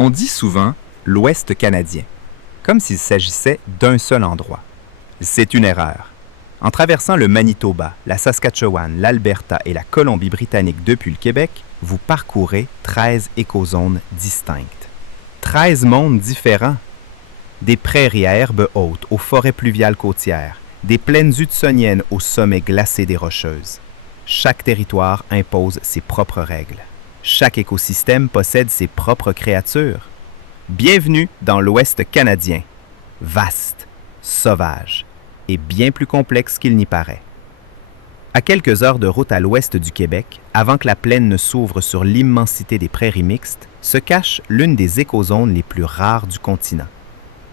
On dit souvent l'Ouest canadien, comme s'il s'agissait d'un seul endroit. C'est une erreur. En traversant le Manitoba, la Saskatchewan, l'Alberta et la Colombie-Britannique depuis le Québec, vous parcourez 13 écozones distinctes. 13 mondes différents. Des prairies à herbes hautes aux forêts pluviales côtières, des plaines hudsoniennes aux sommets glacés des Rocheuses. Chaque territoire impose ses propres règles. Chaque écosystème possède ses propres créatures. Bienvenue dans l'Ouest canadien. Vaste, sauvage et bien plus complexe qu'il n'y paraît. À quelques heures de route à l'ouest du Québec, avant que la plaine ne s'ouvre sur l'immensité des prairies mixtes, se cache l'une des écozones les plus rares du continent.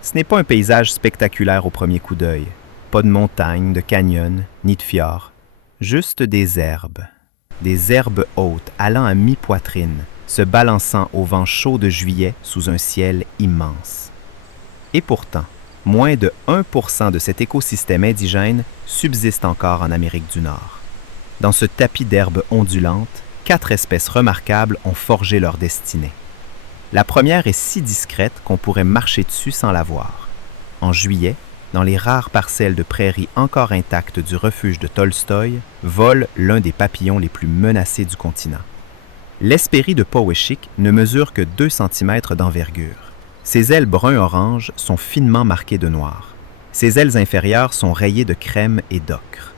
Ce n'est pas un paysage spectaculaire au premier coup d'œil. Pas de montagnes, de canyons, ni de fjords. Juste des herbes. Des herbes hautes allant à mi-poitrine, se balançant au vent chaud de juillet sous un ciel immense. Et pourtant, moins de 1% de cet écosystème indigène subsiste encore en Amérique du Nord. Dans ce tapis d'herbes ondulantes, 4 espèces remarquables ont forgé leur destinée. La première est si discrète qu'on pourrait marcher dessus sans la voir. En juillet, dans les rares parcelles de prairies encore intactes du refuge de Tolstoï, vole l'un des papillons les plus menacés du continent. L'Hespérie de Poweshiek ne mesure que 2 cm d'envergure. Ses ailes brun-orange sont finement marquées de noir. Ses ailes inférieures sont rayées de crème et d'ocre.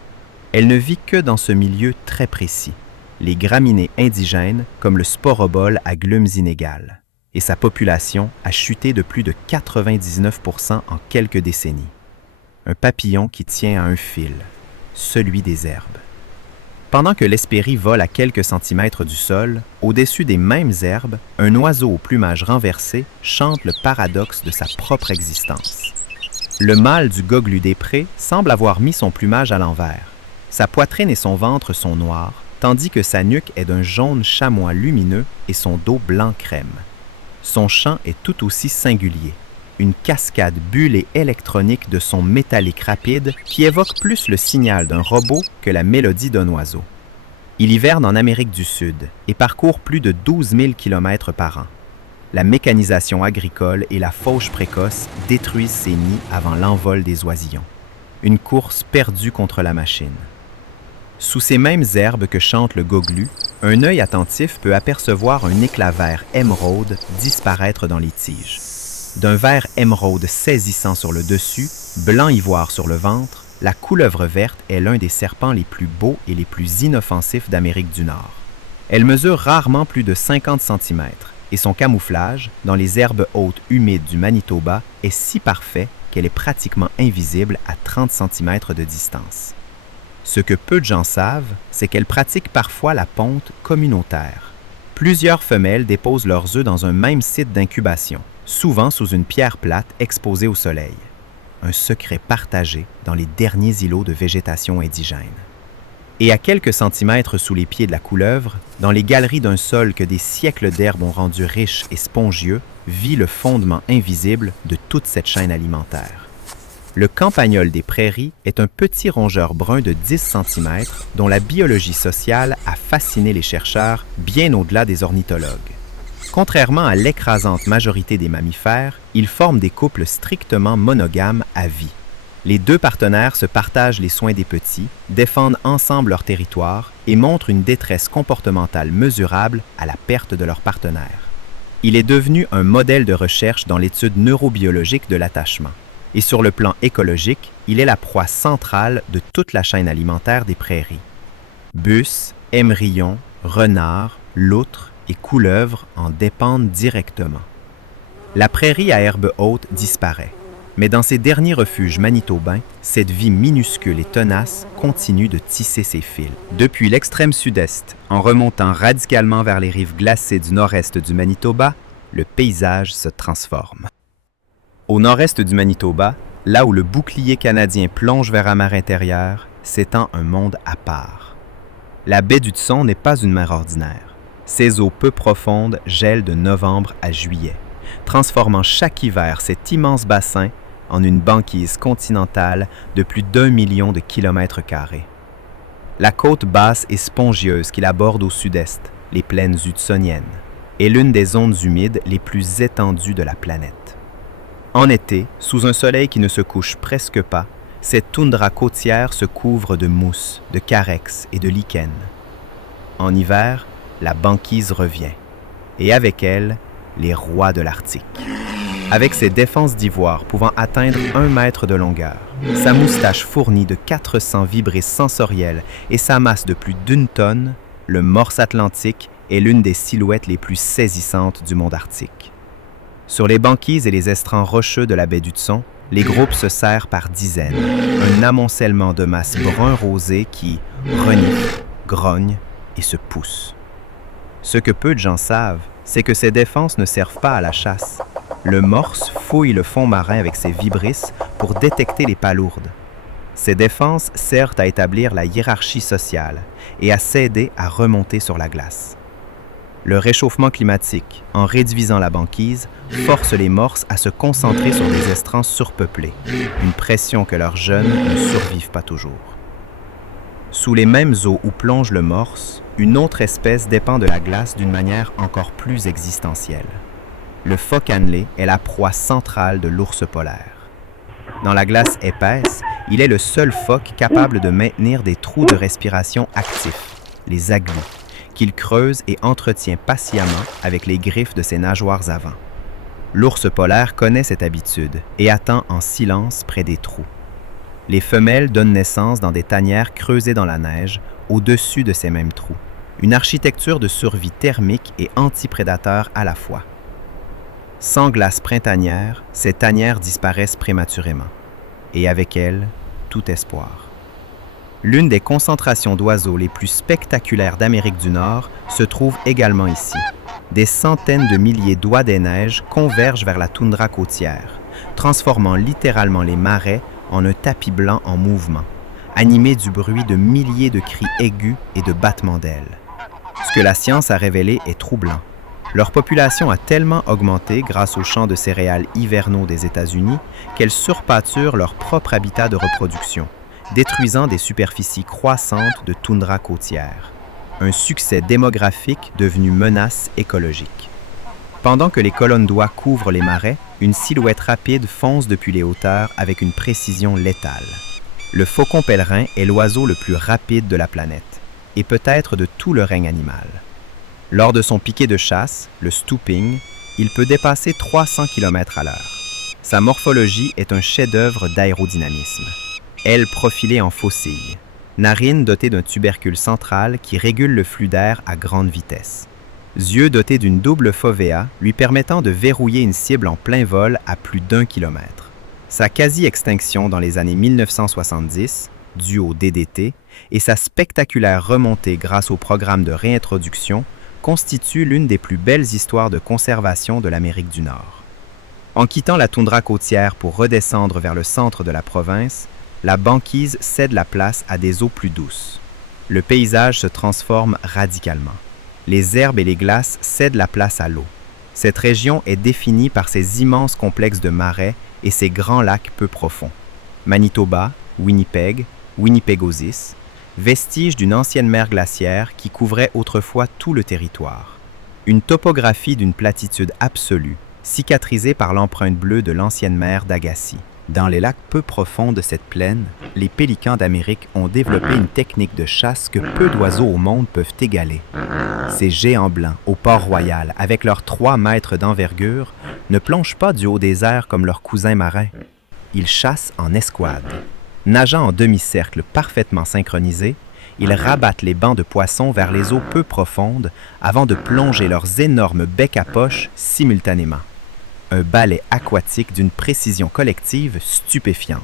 Elle ne vit que dans ce milieu très précis, les graminées indigènes comme le sporobole à glumes inégales. Et sa population a chuté de plus de 99% en quelques décennies. Un papillon qui tient à un fil, celui des herbes. Pendant que l'Hespérie vole à quelques centimètres du sol, au-dessus des mêmes herbes, un oiseau au plumage renversé chante le paradoxe de sa propre existence. Le mâle du goglu des prés semble avoir mis son plumage à l'envers. Sa poitrine et son ventre sont noirs, tandis que sa nuque est d'un jaune chamois lumineux et son dos blanc crème. Son chant est tout aussi singulier. Une cascade bullée électronique de sons métalliques rapides qui évoque plus le signal d'un robot que la mélodie d'un oiseau. Il hiverne en Amérique du Sud et parcourt plus de 12 000 km par an. La mécanisation agricole et la fauche précoce détruisent ses nids avant l'envol des oisillons. Une course perdue contre la machine. Sous ces mêmes herbes que chante le goglu, un œil attentif peut apercevoir un éclat vert émeraude disparaître dans les tiges. D'un vert émeraude saisissant sur le dessus, blanc ivoire sur le ventre, la couleuvre verte est l'un des serpents les plus beaux et les plus inoffensifs d'Amérique du Nord. Elle mesure rarement plus de 50 cm et son camouflage, dans les herbes hautes humides du Manitoba, est si parfait qu'elle est pratiquement invisible à 30 cm de distance. Ce que peu de gens savent, c'est qu'elle pratique parfois la ponte communautaire. Plusieurs femelles déposent leurs œufs dans un même site d'incubation, souvent sous une pierre plate exposée au soleil. Un secret partagé dans les derniers îlots de végétation indigène. Et à quelques centimètres sous les pieds de la couleuvre, dans les galeries d'un sol que des siècles d'herbes ont rendu riche et spongieux, vit le fondement invisible de toute cette chaîne alimentaire. Le campagnol des prairies est un petit rongeur brun de 10 cm dont la biologie sociale a fasciné les chercheurs bien au-delà des ornithologues. Contrairement à l'écrasante majorité des mammifères, ils forment des couples strictement monogames à vie. Les 2 partenaires se partagent les soins des petits, défendent ensemble leur territoire et montrent une détresse comportementale mesurable à la perte de leur partenaire. Il est devenu un modèle de recherche dans l'étude neurobiologique de l'attachement. Et sur le plan écologique, il est la proie centrale de toute la chaîne alimentaire des prairies. Bus, émerillons, renards, loutres et couleuvres en dépendent directement. La prairie à herbes hautes disparaît, mais dans ses derniers refuges manitobains, cette vie minuscule et tenace continue de tisser ses fils. Depuis l'extrême sud-est, en remontant radicalement vers les rives glacées du nord-est du Manitoba, le paysage se transforme. Au nord-est du Manitoba, là où le bouclier canadien plonge vers la mer intérieure, s'étend un monde à part. La baie d'Hudson n'est pas une mer ordinaire. Ses eaux peu profondes gèlent de novembre à juillet, transformant chaque hiver cet immense bassin en une banquise continentale de plus d'1 million de kilomètres carrés. La côte basse et spongieuse qui la borde au sud-est, les plaines hudsoniennes. est l'une des zones humides les plus étendues de la planète. En été, sous un soleil qui ne se couche presque pas, cette toundra côtière se couvre de mousse, de carex et de lichen. En hiver, la banquise revient, et avec elle, les rois de l'Arctique. Avec ses défenses d'ivoire pouvant atteindre 1 mètre de longueur, sa moustache fournie de 400 vibrisses sensorielles et sa masse de plus d'1 tonne, le morse atlantique est l'une des silhouettes les plus saisissantes du monde arctique. Sur les banquises et les estrans rocheux de la baie d'Hudson, les groupes se serrent par dizaines, un amoncellement de masse brun rosé qui renifle, grogne et se pousse. Ce que peu de gens savent, c'est que ces défenses ne servent pas à la chasse. Le morse fouille le fond marin avec ses vibrisses pour détecter les palourdes. Ces défenses servent à établir la hiérarchie sociale et à s'aider à remonter sur la glace. Le réchauffement climatique, en réduisant la banquise, force les morses à se concentrer sur des estrans surpeuplés, une pression que leurs jeunes ne survivent pas toujours. Sous les mêmes eaux où plonge le morse, une autre espèce dépend de la glace d'une manière encore plus existentielle. Le phoque annelé est la proie centrale de l'ours polaire. Dans la glace épaisse, il est le seul phoque capable de maintenir des trous de respiration actifs, les agglus, qu'il creuse et entretient patiemment avec les griffes de ses nageoires avant. L'ours polaire connaît cette habitude et attend en silence près des trous. Les femelles donnent naissance dans des tanières creusées dans la neige, au-dessus de ces mêmes trous. Une architecture de survie thermique et anti-prédateur à la fois. Sans glace printanière, ces tanières disparaissent prématurément. Et avec elles, tout espoir. L'une des concentrations d'oiseaux les plus spectaculaires d'Amérique du Nord se trouve également ici. Des centaines de milliers d'oies des neiges convergent vers la toundra côtière, transformant littéralement les marais en un tapis blanc en mouvement, animé du bruit de milliers de cris aigus et de battements d'ailes. Ce que la science a révélé est troublant. Leur population a tellement augmenté grâce aux champs de céréales hivernaux des États-Unis qu'elles surpâturent leur propre habitat de reproduction, détruisant des superficies croissantes de toundra côtière. Un succès démographique devenu menace écologique. Pendant que les colonnes d'oies couvrent les marais, une silhouette rapide fonce depuis les hauteurs avec une précision létale. Le faucon pèlerin est l'oiseau le plus rapide de la planète, et peut-être de tout le règne animal. Lors de son piqué de chasse, le stooping, il peut dépasser 300 km/h. Sa morphologie est un chef-d'œuvre d'aérodynamisme. Ailes profilées en faucille, narines dotées d'un tubercule central qui régule le flux d'air à grande vitesse. Yeux dotés d'une double fovea lui permettant de verrouiller une cible en plein vol à plus d'1 kilomètre. Sa quasi-extinction dans les années 1970, due au DDT, et sa spectaculaire remontée grâce au programme de réintroduction constituent l'une des plus belles histoires de conservation de l'Amérique du Nord. En quittant la toundra côtière pour redescendre vers le centre de la province, la banquise cède la place à des eaux plus douces. Le paysage se transforme radicalement. Les herbes et les glaces cèdent la place à l'eau. Cette région est définie par ses immenses complexes de marais et ses grands lacs peu profonds. Manitoba, Winnipeg, Winnipegosis, vestiges d'une ancienne mer glaciaire qui couvrait autrefois tout le territoire. Une topographie d'une platitude absolue, cicatrisée par l'empreinte bleue de l'ancienne mer d'Agassiz. Dans les lacs peu profonds de cette plaine, les pélicans d'Amérique ont développé une technique de chasse que peu d'oiseaux au monde peuvent égaler. Ces géants blancs, au Port-Royal, avec leurs 3 mètres d'envergure, ne plongent pas du haut des airs comme leurs cousins marins. Ils chassent en escouade. Nageant en demi-cercle parfaitement synchronisés, ils rabattent les bancs de poissons vers les eaux peu profondes avant de plonger leurs énormes becs à poche simultanément. Un ballet aquatique d'une précision collective stupéfiante.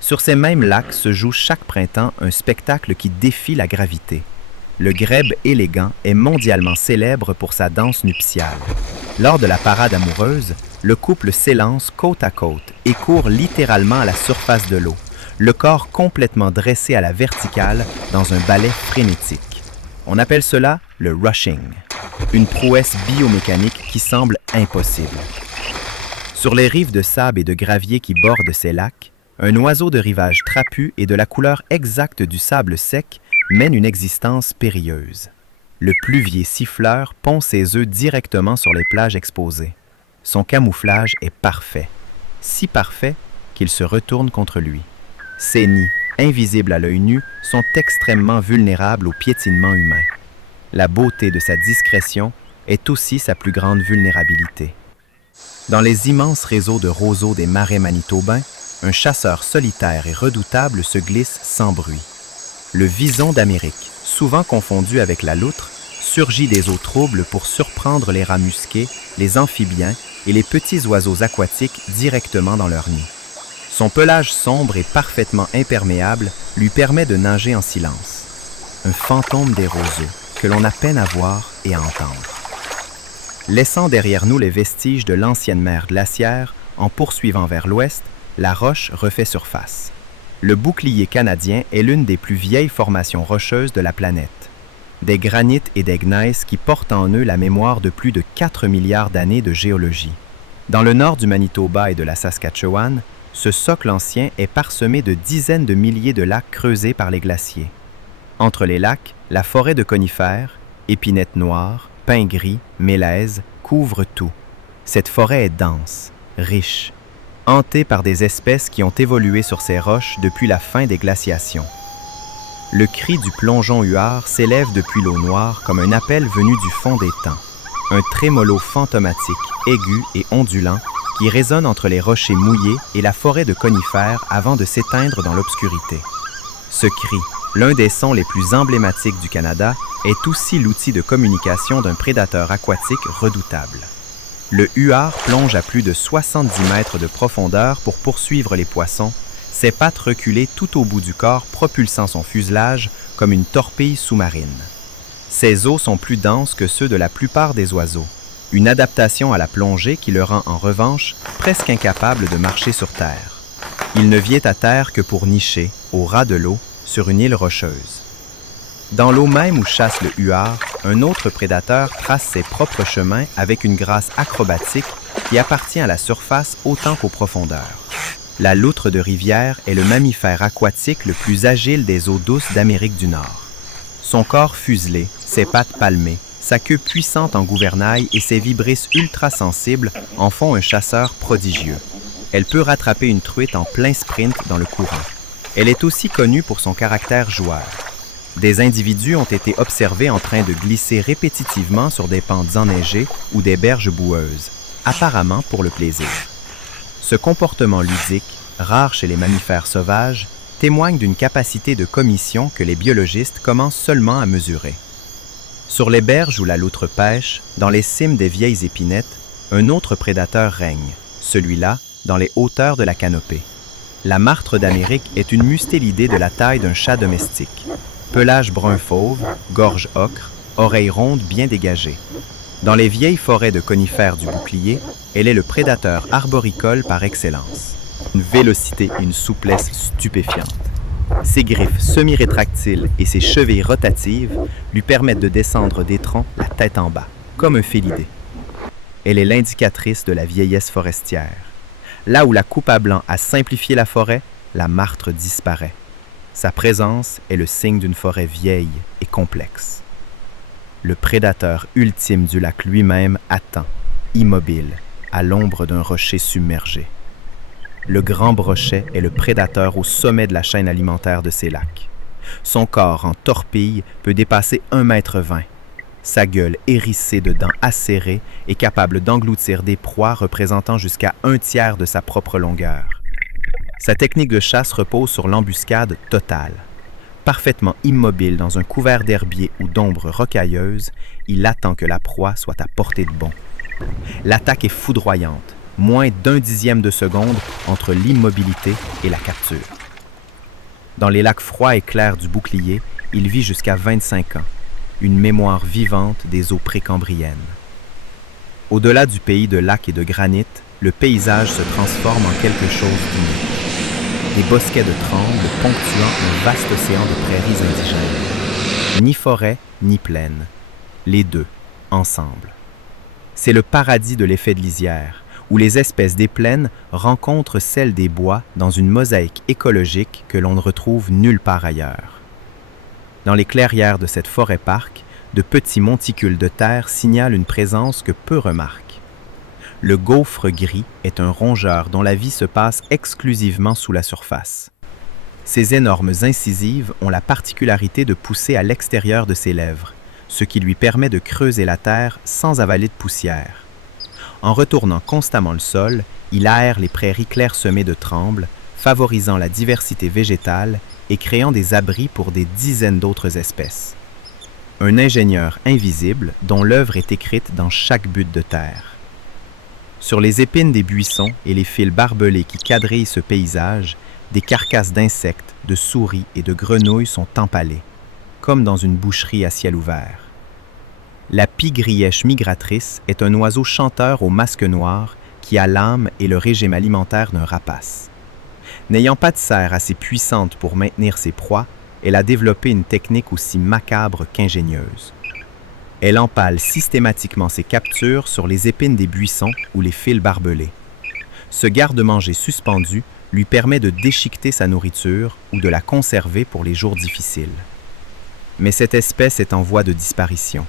Sur ces mêmes lacs se joue chaque printemps un spectacle qui défie la gravité. Le grèbe élégant est mondialement célèbre pour sa danse nuptiale. Lors de la parade amoureuse, le couple s'élance côte à côte et court littéralement à la surface de l'eau, le corps complètement dressé à la verticale dans un ballet frénétique. On appelle cela le rushing, une prouesse biomécanique qui semble impossible. Sur les rives de sable et de gravier qui bordent ces lacs, un oiseau de rivage trapu et de la couleur exacte du sable sec mène une existence périlleuse. Le pluvier siffleur pond ses œufs directement sur les plages exposées. Son camouflage est parfait, si parfait qu'il se retourne contre lui. Ses nids, invisibles à l'œil nu, sont extrêmement vulnérables au piétinement humain. La beauté de sa discrétion est aussi sa plus grande vulnérabilité. Dans les immenses réseaux de roseaux des marais manitobains, un chasseur solitaire et redoutable se glisse sans bruit. Le vison d'Amérique, souvent confondu avec la loutre, surgit des eaux troubles pour surprendre les rats musqués, les amphibiens et les petits oiseaux aquatiques directement dans leur nid. Son pelage sombre et parfaitement imperméable lui permet de nager en silence. Un fantôme des roseaux que l'on a peine à voir et à entendre. Laissant derrière nous les vestiges de l'ancienne mer glaciaire, en poursuivant vers l'ouest, la roche refait surface. Le bouclier canadien est l'une des plus vieilles formations rocheuses de la planète. Des granites et des gneiss qui portent en eux la mémoire de plus de 4 milliards d'années de géologie. Dans le nord du Manitoba et de la Saskatchewan, ce socle ancien est parsemé de dizaines de milliers de lacs creusés par les glaciers. Entre les lacs, la forêt de conifères, épinettes noires, pins gris, mélèzes, couvre tout. Cette forêt est dense, riche, hantée par des espèces qui ont évolué sur ces roches depuis la fin des glaciations. Le cri du plongeon huard s'élève depuis l'eau noire comme un appel venu du fond des temps. Un trémolo fantomatique, aigu et ondulant, qui résonne entre les rochers mouillés et la forêt de conifères avant de s'éteindre dans l'obscurité. Ce cri, l'un des sons les plus emblématiques du Canada, est aussi l'outil de communication d'un prédateur aquatique redoutable. Le huard plonge à plus de 70 mètres de profondeur pour poursuivre les poissons, ses pattes reculées tout au bout du corps propulsant son fuselage comme une torpille sous-marine. Ses os sont plus denses que ceux de la plupart des oiseaux, une adaptation à la plongée qui le rend en revanche presque incapable de marcher sur terre. Il ne vient à terre que pour nicher, au ras de l'eau, sur une île rocheuse. Dans l'eau même où chasse le huard, un autre prédateur trace ses propres chemins avec une grâce acrobatique qui appartient à la surface autant qu'aux profondeurs. La loutre de rivière est le mammifère aquatique le plus agile des eaux douces d'Amérique du Nord. Son corps fuselé, ses pattes palmées, sa queue puissante en gouvernail et ses vibrisses ultra-sensibles en font un chasseur prodigieux. Elle peut rattraper une truite en plein sprint dans le courant. Elle est aussi connue pour son caractère joueur. Des individus ont été observés en train de glisser répétitivement sur des pentes enneigées ou des berges boueuses, apparemment pour le plaisir. Ce comportement ludique, rare chez les mammifères sauvages, témoigne d'une capacité de commission que les biologistes commencent seulement à mesurer. Sur les berges où la loutre pêche, dans les cimes des vieilles épinettes, un autre prédateur règne, celui-là dans les hauteurs de la canopée. La martre d'Amérique est une mustélidée de la taille d'un chat domestique. Pelage brun fauve, gorge ocre, oreilles rondes bien dégagées. Dans les vieilles forêts de conifères du bouclier, elle est le prédateur arboricole par excellence. Une vélocité et une souplesse stupéfiantes. Ses griffes semi-rétractiles et ses chevilles rotatives lui permettent de descendre des troncs la tête en bas, comme un félidé. Elle est l'indicatrice de la vieillesse forestière. Là où la coupe à blanc a simplifié la forêt, la martre disparaît. Sa présence est le signe d'une forêt vieille et complexe. Le prédateur ultime du lac lui-même attend, immobile, à l'ombre d'un rocher submergé. Le grand brochet est le prédateur au sommet de la chaîne alimentaire de ces lacs. Son corps en torpille peut dépasser 1,20 mètre. Sa gueule hérissée de dents acérées est capable d'engloutir des proies représentant jusqu'à 1/3 de sa propre longueur. Sa technique de chasse repose sur l'embuscade totale. Parfaitement immobile dans un couvert d'herbier ou d'ombre rocailleuse, il attend que la proie soit à portée de bond. L'attaque est foudroyante, moins d'1 dixième de seconde entre l'immobilité et la capture. Dans les lacs froids et clairs du bouclier, il vit jusqu'à 25 ans, une mémoire vivante des eaux précambriennes. Au-delà du pays de lacs et de granit, le paysage se transforme en quelque chose d'unique. Des bosquets de trembles ponctuant un vaste océan de prairies indigènes. Ni forêt, ni plaine. Les deux, ensemble. C'est le paradis de l'effet de lisière, où les espèces des plaines rencontrent celles des bois dans une mosaïque écologique que l'on ne retrouve nulle part ailleurs. Dans les clairières de cette forêt-parc, de petits monticules de terre signalent une présence que peu remarquent. Le gaufre gris est un rongeur dont la vie se passe exclusivement sous la surface. Ses énormes incisives ont la particularité de pousser à l'extérieur de ses lèvres, ce qui lui permet de creuser la terre sans avaler de poussière. En retournant constamment le sol, il aère les prairies clairsemées de trembles, favorisant la diversité végétale et créant des abris pour des dizaines d'autres espèces. Un ingénieur invisible dont l'œuvre est écrite dans chaque butte de terre. Sur les épines des buissons et les fils barbelés qui quadrillent ce paysage, des carcasses d'insectes, de souris et de grenouilles sont empalées, comme dans une boucherie à ciel ouvert. La pie-grièche migratrice est un oiseau chanteur au masque noir qui a l'âme et le régime alimentaire d'un rapace. N'ayant pas de serre assez puissante pour maintenir ses proies, elle a développé une technique aussi macabre qu'ingénieuse. Elle empale systématiquement ses captures sur les épines des buissons ou les fils barbelés. Ce garde-manger suspendu lui permet de déchiqueter sa nourriture ou de la conserver pour les jours difficiles. Mais cette espèce est en voie de disparition,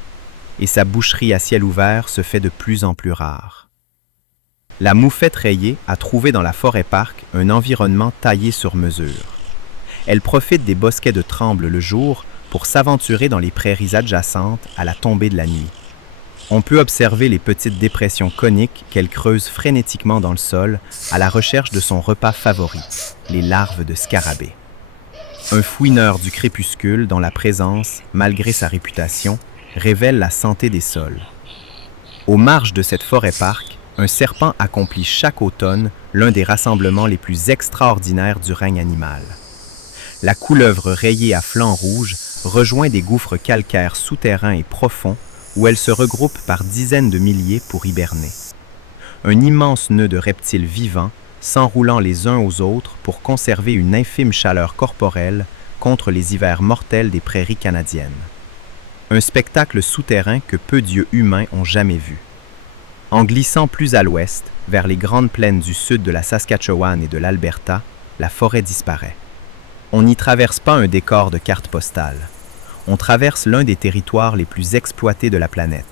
et sa boucherie à ciel ouvert se fait de plus en plus rare. La moufette rayée a trouvé dans la forêt-parc un environnement taillé sur mesure. Elle profite des bosquets de trembles le jour pour s'aventurer dans les prairies adjacentes à la tombée de la nuit. On peut observer les petites dépressions coniques qu'elle creuse frénétiquement dans le sol à la recherche de son repas favori, les larves de scarabées. Un fouineur du crépuscule dont la présence, malgré sa réputation, révèle la santé des sols. Aux marges de cette forêt-parc, un serpent accomplit chaque automne l'un des rassemblements les plus extraordinaires du règne animal. La couleuvre rayée à flanc rouge rejoint des gouffres calcaires souterrains et profonds où elle se regroupe par dizaines de milliers pour hiberner. Un immense nœud de reptiles vivants s'enroulant les uns aux autres pour conserver une infime chaleur corporelle contre les hivers mortels des prairies canadiennes. Un spectacle souterrain que peu d'yeux humains ont jamais vu. En glissant plus à l'ouest, vers les grandes plaines du sud de la Saskatchewan et de l'Alberta, la forêt disparaît. On n'y traverse pas un décor de carte postale. On traverse l'un des territoires les plus exploités de la planète.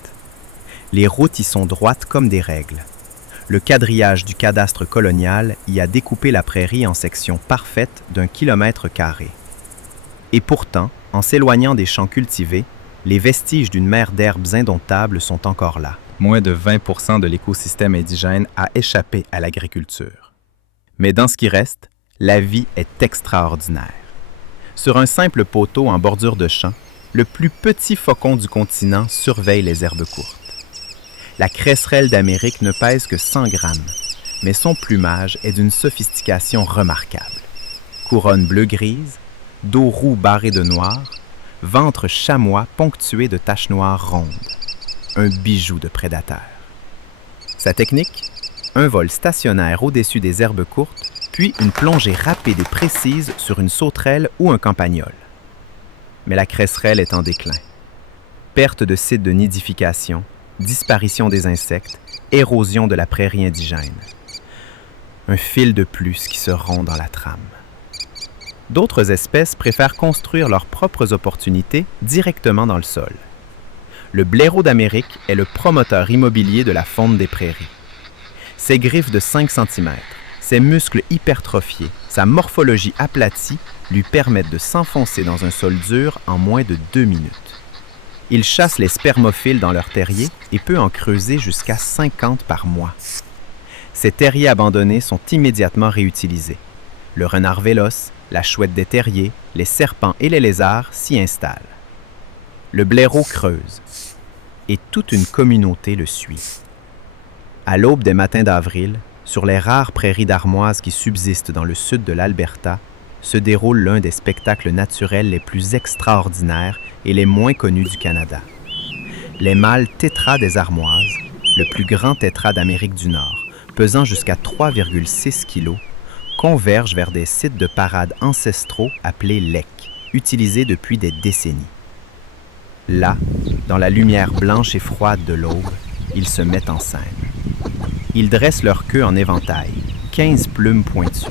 Les routes y sont droites comme des règles. Le quadrillage du cadastre colonial y a découpé la prairie en sections parfaites d'1 kilomètre carré. Et pourtant, en s'éloignant des champs cultivés, les vestiges d'une mer d'herbes indomptables sont encore là. Moins de 20% de l'écosystème indigène a échappé à l'agriculture. Mais dans ce qui reste, la vie est extraordinaire. Sur un simple poteau en bordure de champ, le plus petit faucon du continent surveille les herbes courtes. La cresserelle d'Amérique ne pèse que 100 grammes, mais son plumage est d'une sophistication remarquable. Couronne bleu-grise, dos roux barré de noir, ventre chamois ponctué de taches noires rondes. Un bijou de prédateur. Sa technique? Un vol stationnaire au-dessus des herbes courtes, puis une plongée rapide et précise sur une sauterelle ou un campagnol. Mais la cresserelle est en déclin. Perte de sites de nidification, disparition des insectes, érosion de la prairie indigène. Un fil de plus qui se rompt dans la trame. D'autres espèces préfèrent construire leurs propres opportunités directement dans le sol. Le blaireau d'Amérique est le promoteur immobilier de la faune des prairies. Ses griffes de 5 cm, ses muscles hypertrophiés, sa morphologie aplatie lui permettent de s'enfoncer dans un sol dur en moins de 2 minutes. Il chasse les spermophiles dans leur terrier et peut en creuser jusqu'à 50 par mois. Ces terriers abandonnés sont immédiatement réutilisés. Le renard véloce, la chouette des terriers, les serpents et les lézards s'y installent. Le blaireau creuse, et toute une communauté le suit. À l'aube des matins d'avril, sur les rares prairies d'armoises qui subsistent dans le sud de l'Alberta, se déroule l'un des spectacles naturels les plus extraordinaires et les moins connus du Canada. Les mâles tétras des armoises, le plus grand tétras d'Amérique du Nord, pesant jusqu'à 3,6 kg, convergent vers des sites de parade ancestraux appelés lecs, utilisés depuis des décennies. Là, dans la lumière blanche et froide de l'aube, ils se mettent en scène. Ils dressent leur queue en éventail, 15 plumes pointues.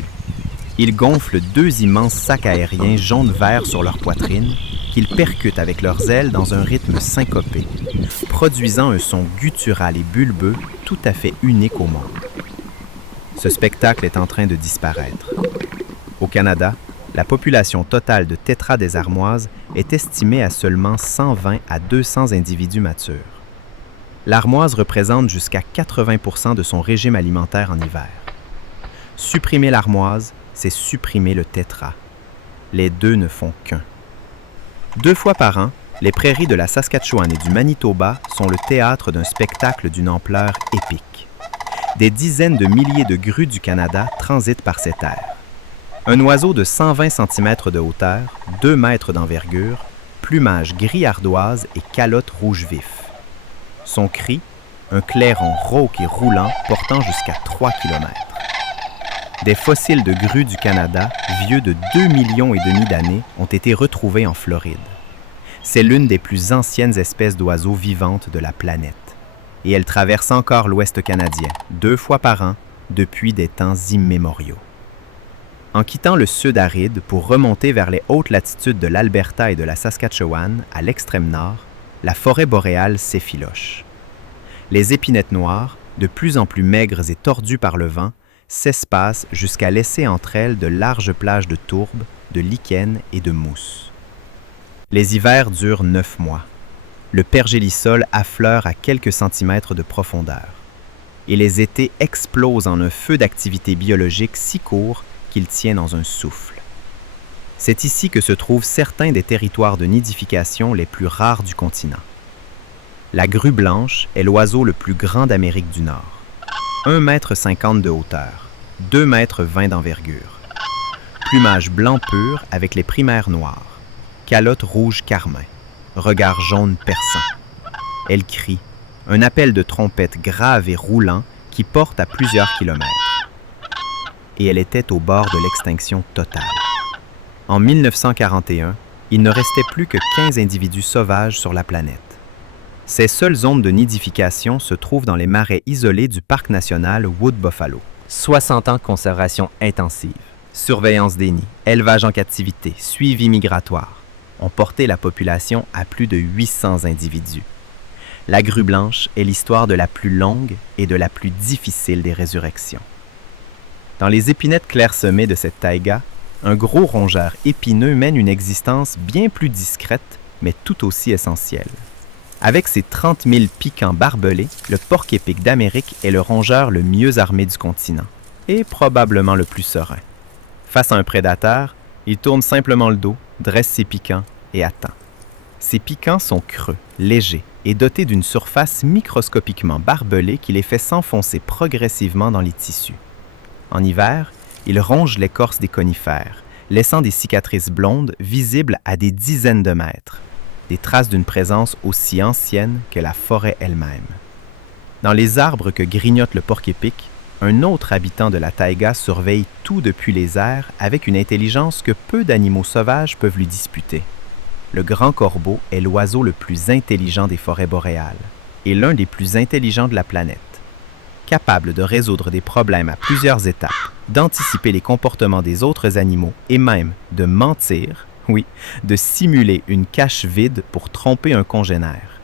Ils gonflent 2 immenses sacs aériens jaune-vert sur leur poitrine, qu'ils percutent avec leurs ailes dans un rythme syncopé, produisant un son guttural et bulbeux tout à fait unique au monde. Ce spectacle est en train de disparaître. Au Canada, la population totale de tétras des armoises est estimée à seulement 120 à 200 individus matures. L'armoise représente jusqu'à 80% de son régime alimentaire en hiver. Supprimer l'armoise, c'est supprimer le tétras. Les deux ne font qu'un. 2 fois par an, les prairies de la Saskatchewan et du Manitoba sont le théâtre d'un spectacle d'une ampleur épique. Des dizaines de milliers de grues du Canada transitent par ces terres. Un oiseau de 120 cm de hauteur, 2 mètres d'envergure, plumage gris ardoise et calotte rouge vif. Son cri, un clairon rauque et roulant portant jusqu'à 3 km. Des fossiles de grues du Canada, vieux de 2,5 millions d'années, ont été retrouvés en Floride. C'est l'une des plus anciennes espèces d'oiseaux vivantes de la planète. Et elle traverse encore l'Ouest canadien, 2 fois par an, depuis des temps immémoriaux. En quittant le sud aride pour remonter vers les hautes latitudes de l'Alberta et de la Saskatchewan, à l'extrême nord, la forêt boréale s'effiloche. Les épinettes noires, de plus en plus maigres et tordues par le vent, s'espacent jusqu'à laisser entre elles de larges plages de tourbe, de lichen et de mousse. Les hivers durent 9 mois. Le pergélisol affleure à quelques centimètres de profondeur. Et les étés explosent en un feu d'activité biologique si court qu'il tient dans un souffle. C'est ici que se trouvent certains des territoires de nidification les plus rares du continent. La grue blanche est l'oiseau le plus grand d'Amérique du Nord. 1,50 m de hauteur, 2,20 m d'envergure. Plumage blanc pur avec les primaires noires. Calotte rouge carmin. Regard jaune perçant. Elle crie, un appel de trompette grave et roulant qui porte à plusieurs kilomètres. Et elle était au bord de l'extinction totale. En 1941, il ne restait plus que 15 individus sauvages sur la planète. Ces seules zones de nidification se trouvent dans les marais isolés du parc national Wood Buffalo. 60 ans de conservation intensive, surveillance des nids, élevage en captivité, suivi migratoire ont porté la population à plus de 800 individus. La grue blanche est l'histoire de la plus longue et de la plus difficile des résurrections. Dans les épinettes clairsemées de cette taïga, un gros rongeur épineux mène une existence bien plus discrète, mais tout aussi essentielle. Avec ses 30 000 piquants barbelés, le porc-épic d'Amérique est le rongeur le mieux armé du continent, et probablement le plus serein. Face à un prédateur, il tourne simplement le dos, dresse ses piquants et attend. Ces piquants sont creux, légers et dotés d'une surface microscopiquement barbelée qui les fait s'enfoncer progressivement dans les tissus. En hiver, il ronge l'écorce des conifères, laissant des cicatrices blondes visibles à des dizaines de mètres, des traces d'une présence aussi ancienne que la forêt elle-même. Dans les arbres que grignote le porc-épic, un autre habitant de la taïga surveille tout depuis les airs avec une intelligence que peu d'animaux sauvages peuvent lui disputer. Le grand corbeau est l'oiseau le plus intelligent des forêts boréales et l'un des plus intelligents de la planète. Capable de résoudre des problèmes à plusieurs étapes, d'anticiper les comportements des autres animaux et même de mentir, oui, de simuler une cache vide pour tromper un congénère.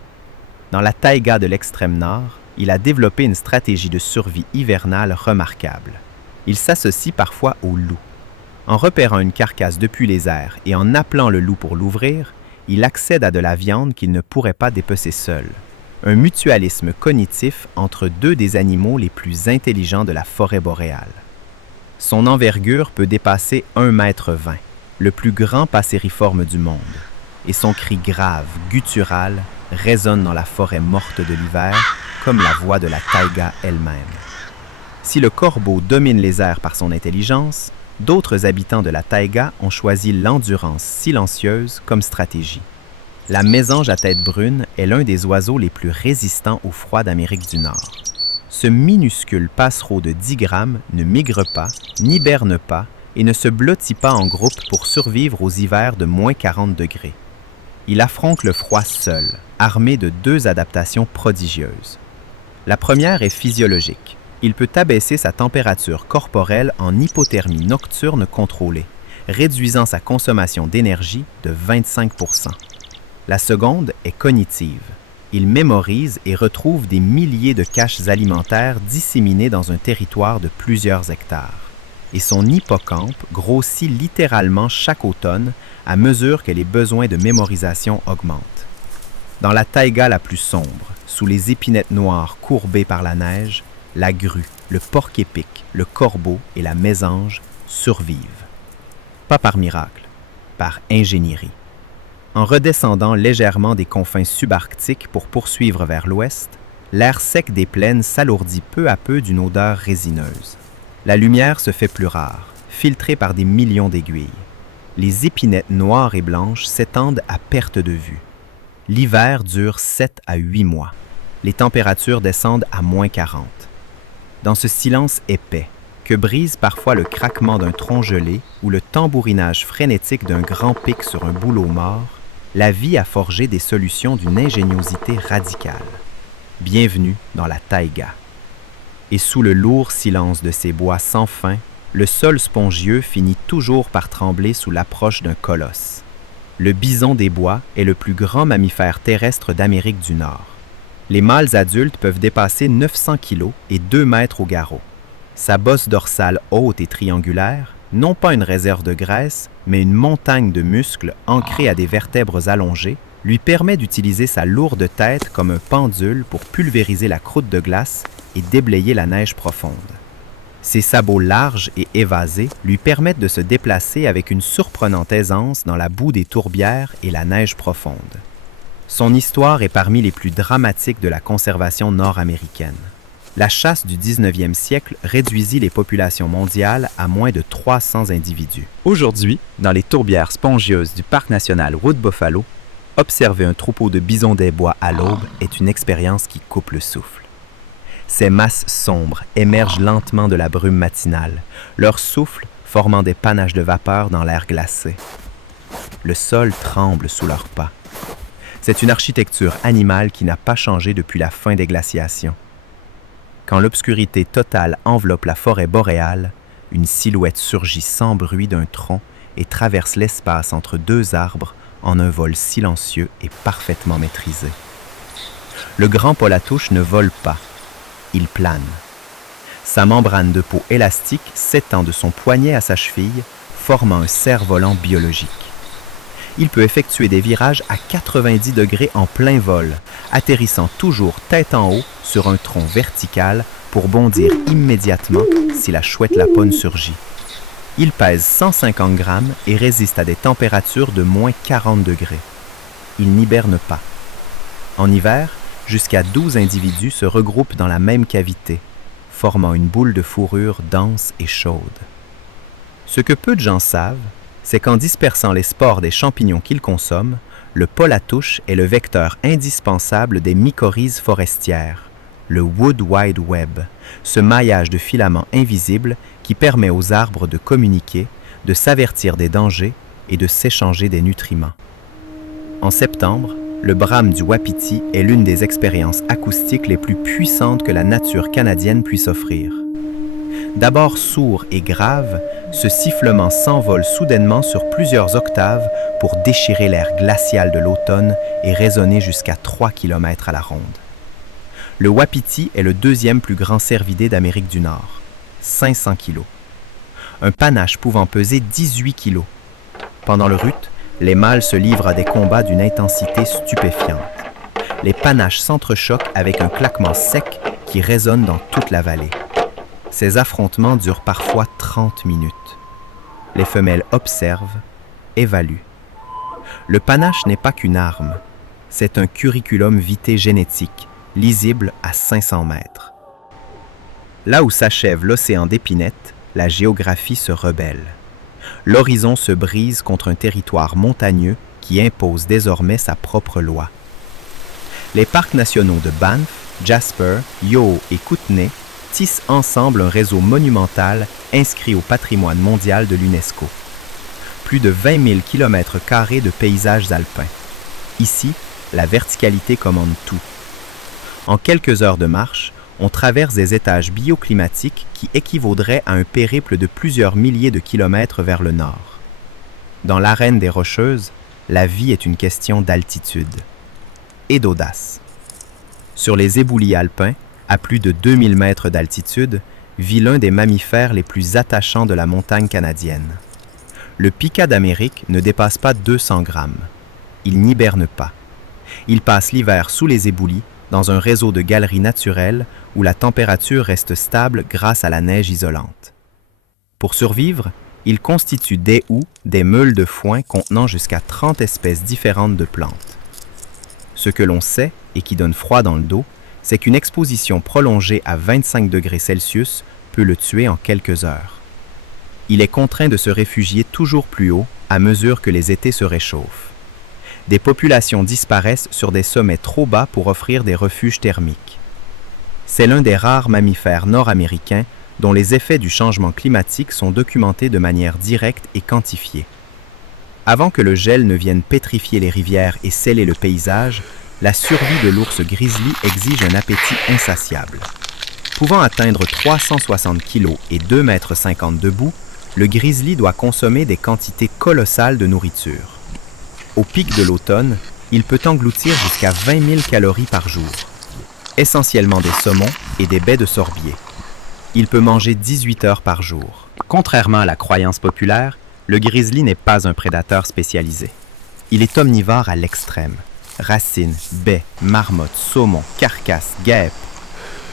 Dans la taïga de l'extrême nord, il a développé une stratégie de survie hivernale remarquable. Il s'associe parfois au loup. En repérant une carcasse depuis les airs et en appelant le loup pour l'ouvrir, il accède à de la viande qu'il ne pourrait pas dépecer seul. Un mutualisme cognitif entre deux des animaux les plus intelligents de la forêt boréale. Son envergure peut dépasser 1,20 m, le plus grand passériforme du monde, et son cri grave, guttural, résonne dans la forêt morte de l'hiver comme la voix de la taïga elle-même. Si le corbeau domine les airs par son intelligence, d'autres habitants de la taïga ont choisi l'endurance silencieuse comme stratégie. La mésange à tête brune est l'un des oiseaux les plus résistants au froid d'Amérique du Nord. Ce minuscule passereau de 10 grammes ne migre pas, n'hiberne pas et ne se blottit pas en groupe pour survivre aux hivers de moins 40 degrés. Il affronte le froid seul, armé de 2 adaptations prodigieuses. La première est physiologique. Il peut abaisser sa température corporelle en hypothermie nocturne contrôlée, réduisant sa consommation d'énergie de 25%. La seconde est cognitive. Il mémorise et retrouve des milliers de caches alimentaires disséminées dans un territoire de plusieurs hectares. Et son hippocampe grossit littéralement chaque automne à mesure que les besoins de mémorisation augmentent. Dans la taïga la plus sombre, sous les épinettes noires courbées par la neige, la grue, le porc-épic, le corbeau et la mésange survivent. Pas par miracle, par ingénierie. En redescendant légèrement des confins subarctiques pour poursuivre vers l'ouest, l'air sec des plaines s'alourdit peu à peu d'une odeur résineuse. La lumière se fait plus rare, filtrée par des millions d'aiguilles. Les épinettes noires et blanches s'étendent à perte de vue. L'hiver dure 7 à 8 mois. Les températures descendent à -40. Dans ce silence épais, que brise parfois le craquement d'un tronc gelé ou le tambourinage frénétique d'un grand pic sur un bouleau mort, la vie a forgé des solutions d'une ingéniosité radicale. Bienvenue dans la taïga. Et sous le lourd silence de ces bois sans fin, le sol spongieux finit toujours par trembler sous l'approche d'un colosse. Le bison des bois est le plus grand mammifère terrestre d'Amérique du Nord. Les mâles adultes peuvent dépasser 900 kg et 2 mètres au garrot. Sa bosse dorsale haute et triangulaire, non pas une réserve de graisse, mais une montagne de muscles ancrés à des vertèbres allongées, lui permet d'utiliser sa lourde tête comme un pendule pour pulvériser la croûte de glace et déblayer la neige profonde. Ses sabots larges et évasés lui permettent de se déplacer avec une surprenante aisance dans la boue des tourbières et la neige profonde. Son histoire est parmi les plus dramatiques de la conservation nord-américaine. La chasse du 19e siècle réduisit les populations mondiales à moins de 300 individus. Aujourd'hui, dans les tourbières spongieuses du parc national Wood Buffalo, observer un troupeau de bisons des bois à l'aube est une expérience qui coupe le souffle. Ces masses sombres émergent lentement de la brume matinale, leur souffle formant des panaches de vapeur dans l'air glacé. Le sol tremble sous leurs pas. C'est une architecture animale qui n'a pas changé depuis la fin des glaciations. Quand l'obscurité totale enveloppe la forêt boréale, une silhouette surgit sans bruit d'un tronc et traverse l'espace entre deux arbres en un vol silencieux et parfaitement maîtrisé. Le grand polatouche ne vole pas, il plane. Sa membrane de peau élastique s'étend de son poignet à sa cheville, formant un cerf-volant biologique. Il peut effectuer des virages à 90 degrés en plein vol, atterrissant toujours tête en haut sur un tronc vertical pour bondir immédiatement si la chouette lapone surgit. Il pèse 150 grammes et résiste à des températures de -40 degrés. Il n'hiberne pas. En hiver, jusqu'à 12 individus se regroupent dans la même cavité, formant une boule de fourrure dense et chaude. Ce que peu de gens savent, c'est qu'en dispersant les spores des champignons qu'il consomme, le polatouche est le vecteur indispensable des mycorhizes forestières, le Wood Wide Web, ce maillage de filaments invisibles qui permet aux arbres de communiquer, de s'avertir des dangers et de s'échanger des nutriments. En septembre, le brame du wapiti est l'une des expériences acoustiques les plus puissantes que la nature canadienne puisse offrir. D'abord sourd et grave, ce sifflement s'envole soudainement sur plusieurs octaves pour déchirer l'air glacial de l'automne et résonner jusqu'à 3 km à la ronde. Le wapiti est le deuxième plus grand cervidé d'Amérique du Nord, 500 kg. Un panache pouvant peser 18 kg. Pendant le rut, les mâles se livrent à des combats d'une intensité stupéfiante. Les panaches s'entrechoquent avec un claquement sec qui résonne dans toute la vallée. Ces affrontements durent parfois 30 minutes. Les femelles observent, évaluent. Le panache n'est pas qu'une arme, c'est un curriculum vitae génétique, lisible à 500 mètres. Là où s'achève l'océan d'Épinette, la géographie se rebelle. L'horizon se brise contre un territoire montagneux qui impose désormais sa propre loi. Les parcs nationaux de Banff, Jasper, Yoho et Kootenay tissent ensemble un réseau monumental inscrit au patrimoine mondial de l'UNESCO. Plus de 20 000 km² de paysages alpins. Ici, la verticalité commande tout. En quelques heures de marche, on traverse des étages bioclimatiques qui équivaudraient à un périple de plusieurs milliers de kilomètres vers le nord. Dans l'arène des Rocheuses, la vie est une question d'altitude et d'audace. Sur les éboulis alpins, à plus de 2000 mètres d'altitude, vit l'un des mammifères les plus attachants de la montagne canadienne. Le pica d'Amérique ne dépasse pas 200 grammes. Il n'hiberne pas. Il passe l'hiver sous les éboulis, dans un réseau de galeries naturelles où la température reste stable grâce à la neige isolante. Pour survivre, il constitue dès août des meules de foin contenant jusqu'à 30 espèces différentes de plantes. Ce que l'on sait, et qui donne froid dans le dos, c'est qu'une exposition prolongée à 25 degrés Celsius peut le tuer en quelques heures. Il est contraint de se réfugier toujours plus haut à mesure que les étés se réchauffent. Des populations disparaissent sur des sommets trop bas pour offrir des refuges thermiques. C'est l'un des rares mammifères nord-américains dont les effets du changement climatique sont documentés de manière directe et quantifiée. Avant que le gel ne vienne pétrifier les rivières et sceller le paysage, la survie de l'ours grizzly exige un appétit insatiable. Pouvant atteindre 360 kg et 2,50 m debout, le grizzly doit consommer des quantités colossales de nourriture. Au pic de l'automne, il peut engloutir jusqu'à 20 000 calories par jour, essentiellement des saumons et des baies de sorbier. Il peut manger 18 heures par jour. Contrairement à la croyance populaire, le grizzly n'est pas un prédateur spécialisé. Il est omnivore à l'extrême. Racines, baies, marmottes, saumons, carcasses, guêpes.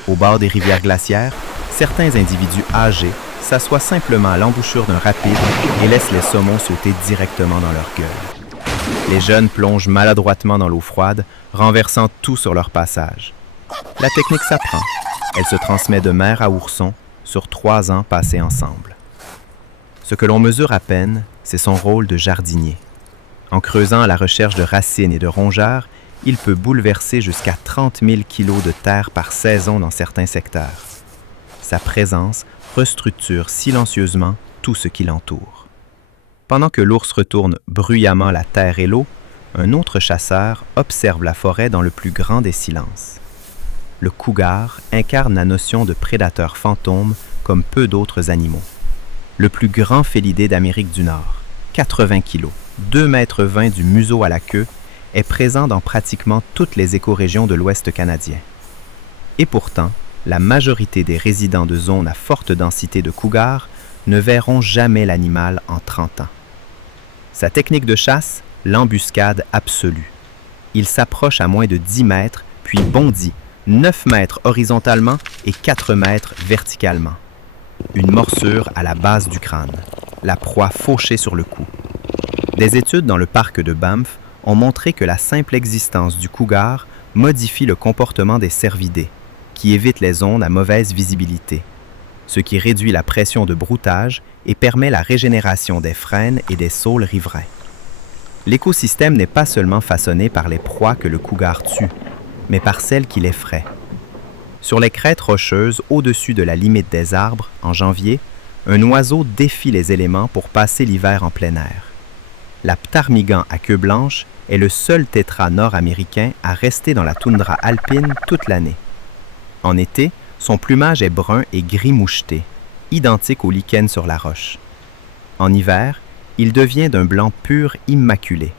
Au bord des rivières glaciaires, certains individus âgés s'assoient simplement à l'embouchure d'un rapide et laissent les saumons sauter directement dans leur gueule. Les jeunes plongent maladroitement dans l'eau froide, renversant tout sur leur passage. La technique s'apprend. Elle se transmet de mère à ourson sur 3 ans passés ensemble. Ce que l'on mesure à peine, c'est son rôle de jardinier. En creusant à la recherche de racines et de rongeurs, il peut bouleverser jusqu'à 30 000 kilos de terre par saison dans certains secteurs. Sa présence restructure silencieusement tout ce qui l'entoure. Pendant que l'ours retourne bruyamment la terre et l'eau, un autre chasseur observe la forêt dans le plus grand des silences. Le cougar incarne la notion de prédateur fantôme comme peu d'autres animaux. Le plus grand félidé d'Amérique du Nord, 80 kg, 2,20 m du museau à la queue, est présent dans pratiquement toutes les écorégions de l'Ouest canadien. Et pourtant, la majorité des résidents de zones à forte densité de cougars ne verront jamais l'animal en 30 ans. Sa technique de chasse, l'embuscade absolue. Il s'approche à moins de 10 mètres, puis bondit 9 mètres horizontalement et 4 mètres verticalement. Une morsure à la base du crâne, la proie fauchée sur le cou. Des études dans le parc de Banff ont montré que la simple existence du cougar modifie le comportement des cervidés, qui évitent les zones à mauvaise visibilité, ce qui réduit la pression de broutage et permet la régénération des frênes et des saules riverains. L'écosystème n'est pas seulement façonné par les proies que le cougar tue, mais par celles qu'il effraie. Sur les crêtes rocheuses au-dessus de la limite des arbres, en janvier, un oiseau défie les éléments pour passer l'hiver en plein air. La ptarmigan à queue blanche est le seul tétras nord-américain à rester dans la toundra alpine toute l'année. En été, son plumage est brun et gris moucheté, identique au lichen sur la roche. En hiver, il devient d'un blanc pur immaculé.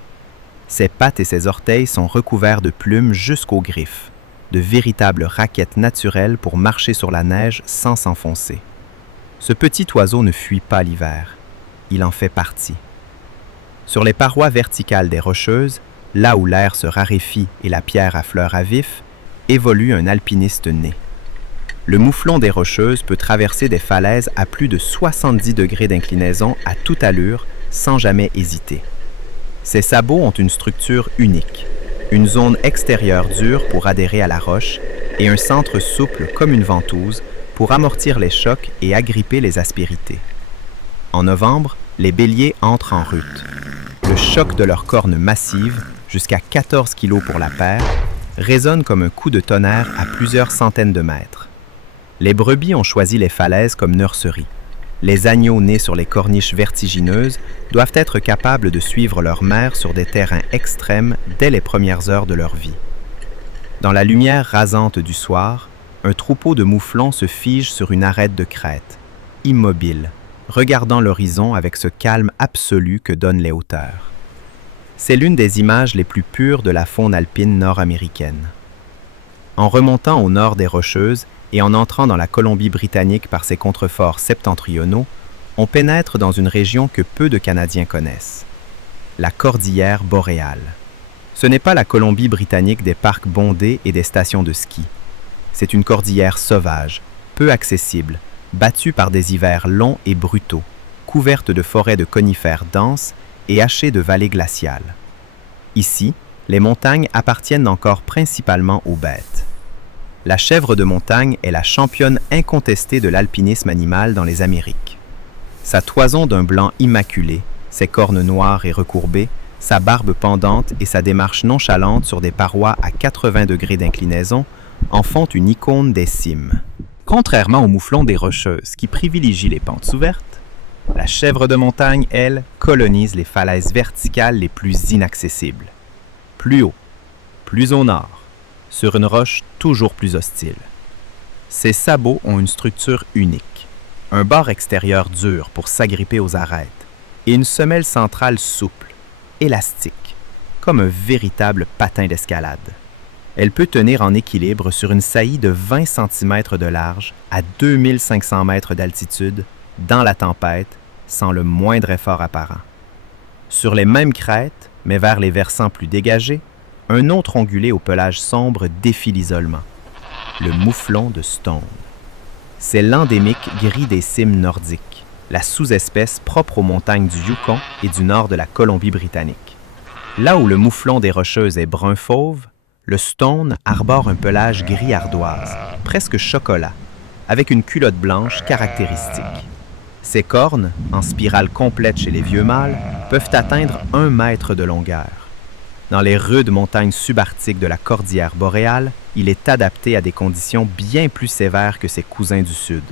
Ses pattes et ses orteils sont recouverts de plumes jusqu'aux griffes, de véritables raquettes naturelles pour marcher sur la neige sans s'enfoncer. Ce petit oiseau ne fuit pas l'hiver, il en fait partie. Sur les parois verticales des Rocheuses, là où l'air se raréfie et la pierre à fleurs à vif, évolue un alpiniste né. Le mouflon des Rocheuses peut traverser des falaises à plus de 70 degrés d'inclinaison à toute allure sans jamais hésiter. Ses sabots ont une structure unique, une zone extérieure dure pour adhérer à la roche et un centre souple comme une ventouse pour amortir les chocs et agripper les aspérités. En novembre, les béliers entrent en rut. Le choc de leurs cornes massives, jusqu'à 14 kg pour la paire, résonne comme un coup de tonnerre à plusieurs centaines de mètres. Les brebis ont choisi les falaises comme nurserie. Les agneaux nés sur les corniches vertigineuses doivent être capables de suivre leur mère sur des terrains extrêmes dès les premières heures de leur vie. Dans la lumière rasante du soir, un troupeau de mouflons se fige sur une arête de crête, immobile, regardant l'horizon avec ce calme absolu que donnent les hauteurs. C'est l'une des images les plus pures de la faune alpine nord-américaine. En remontant au nord des Rocheuses et en entrant dans la Colombie-Britannique par ses contreforts septentrionaux, on pénètre dans une région que peu de Canadiens connaissent, la cordillère boréale. Ce n'est pas la Colombie-Britannique des parcs bondés et des stations de ski. C'est une cordillère sauvage, peu accessible, battue par des hivers longs et brutaux, couverte de forêts de conifères denses et hachée de vallées glaciales. Ici, les montagnes appartiennent encore principalement aux bêtes. La chèvre de montagne est la championne incontestée de l'alpinisme animal dans les Amériques. Sa toison d'un blanc immaculé, ses cornes noires et recourbées, sa barbe pendante et sa démarche nonchalante sur des parois à 80 degrés d'inclinaison en font une icône des cimes. Contrairement au mouflon des Rocheuses qui privilégie les pentes ouvertes, la chèvre de montagne, elle, colonise les falaises verticales les plus inaccessibles. Plus haut, plus au nord, sur une roche toujours plus hostile. Ses sabots ont une structure unique, un bord extérieur dur pour s'agripper aux arêtes et une semelle centrale souple, élastique, comme un véritable patin d'escalade. Elle peut tenir en équilibre sur une saillie de 20 cm de large à 2500 mètres d'altitude, dans la tempête, sans le moindre effort apparent. Sur les mêmes crêtes, mais vers les versants plus dégagés, un autre ongulé au pelage sombre défie l'isolement, le mouflon de Stone. C'est l'endémique gris des cimes nordiques, la sous-espèce propre aux montagnes du Yukon et du nord de la Colombie-Britannique. Là où le mouflon des Rocheuses est brun fauve, le Stone arbore un pelage gris ardoise, presque chocolat, avec une culotte blanche caractéristique. Ses cornes, en spirale complète chez les vieux mâles, peuvent atteindre 1 mètre de longueur. Dans les rudes montagnes subarctiques de la cordillère boréale, il est adapté à des conditions bien plus sévères que ses cousins du sud.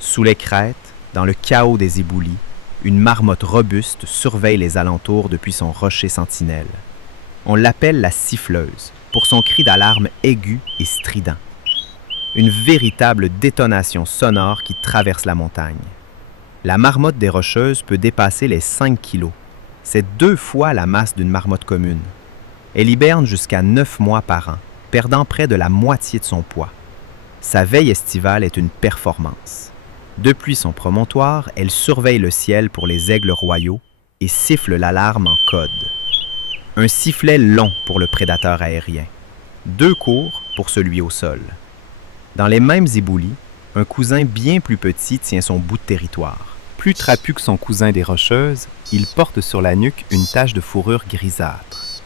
Sous les crêtes, dans le chaos des éboulis, une marmotte robuste surveille les alentours depuis son rocher sentinelle. On l'appelle la siffleuse, pour son cri d'alarme aigu et strident. Une véritable détonation sonore qui traverse la montagne. La marmotte des Rocheuses peut dépasser les 5 kilos. C'est 2 fois la masse d'une marmotte commune. Elle hiberne jusqu'à 9 mois par an, perdant près de la moitié de son poids. Sa veille estivale est une performance. Depuis son promontoire, elle surveille le ciel pour les aigles royaux et siffle l'alarme en code. Un sifflet long pour le prédateur aérien, 2 courts pour celui au sol. Dans les mêmes éboulis, un cousin bien plus petit tient son bout de territoire. Plus trapu que son cousin des Rocheuses, il porte sur la nuque une tache de fourrure grisâtre.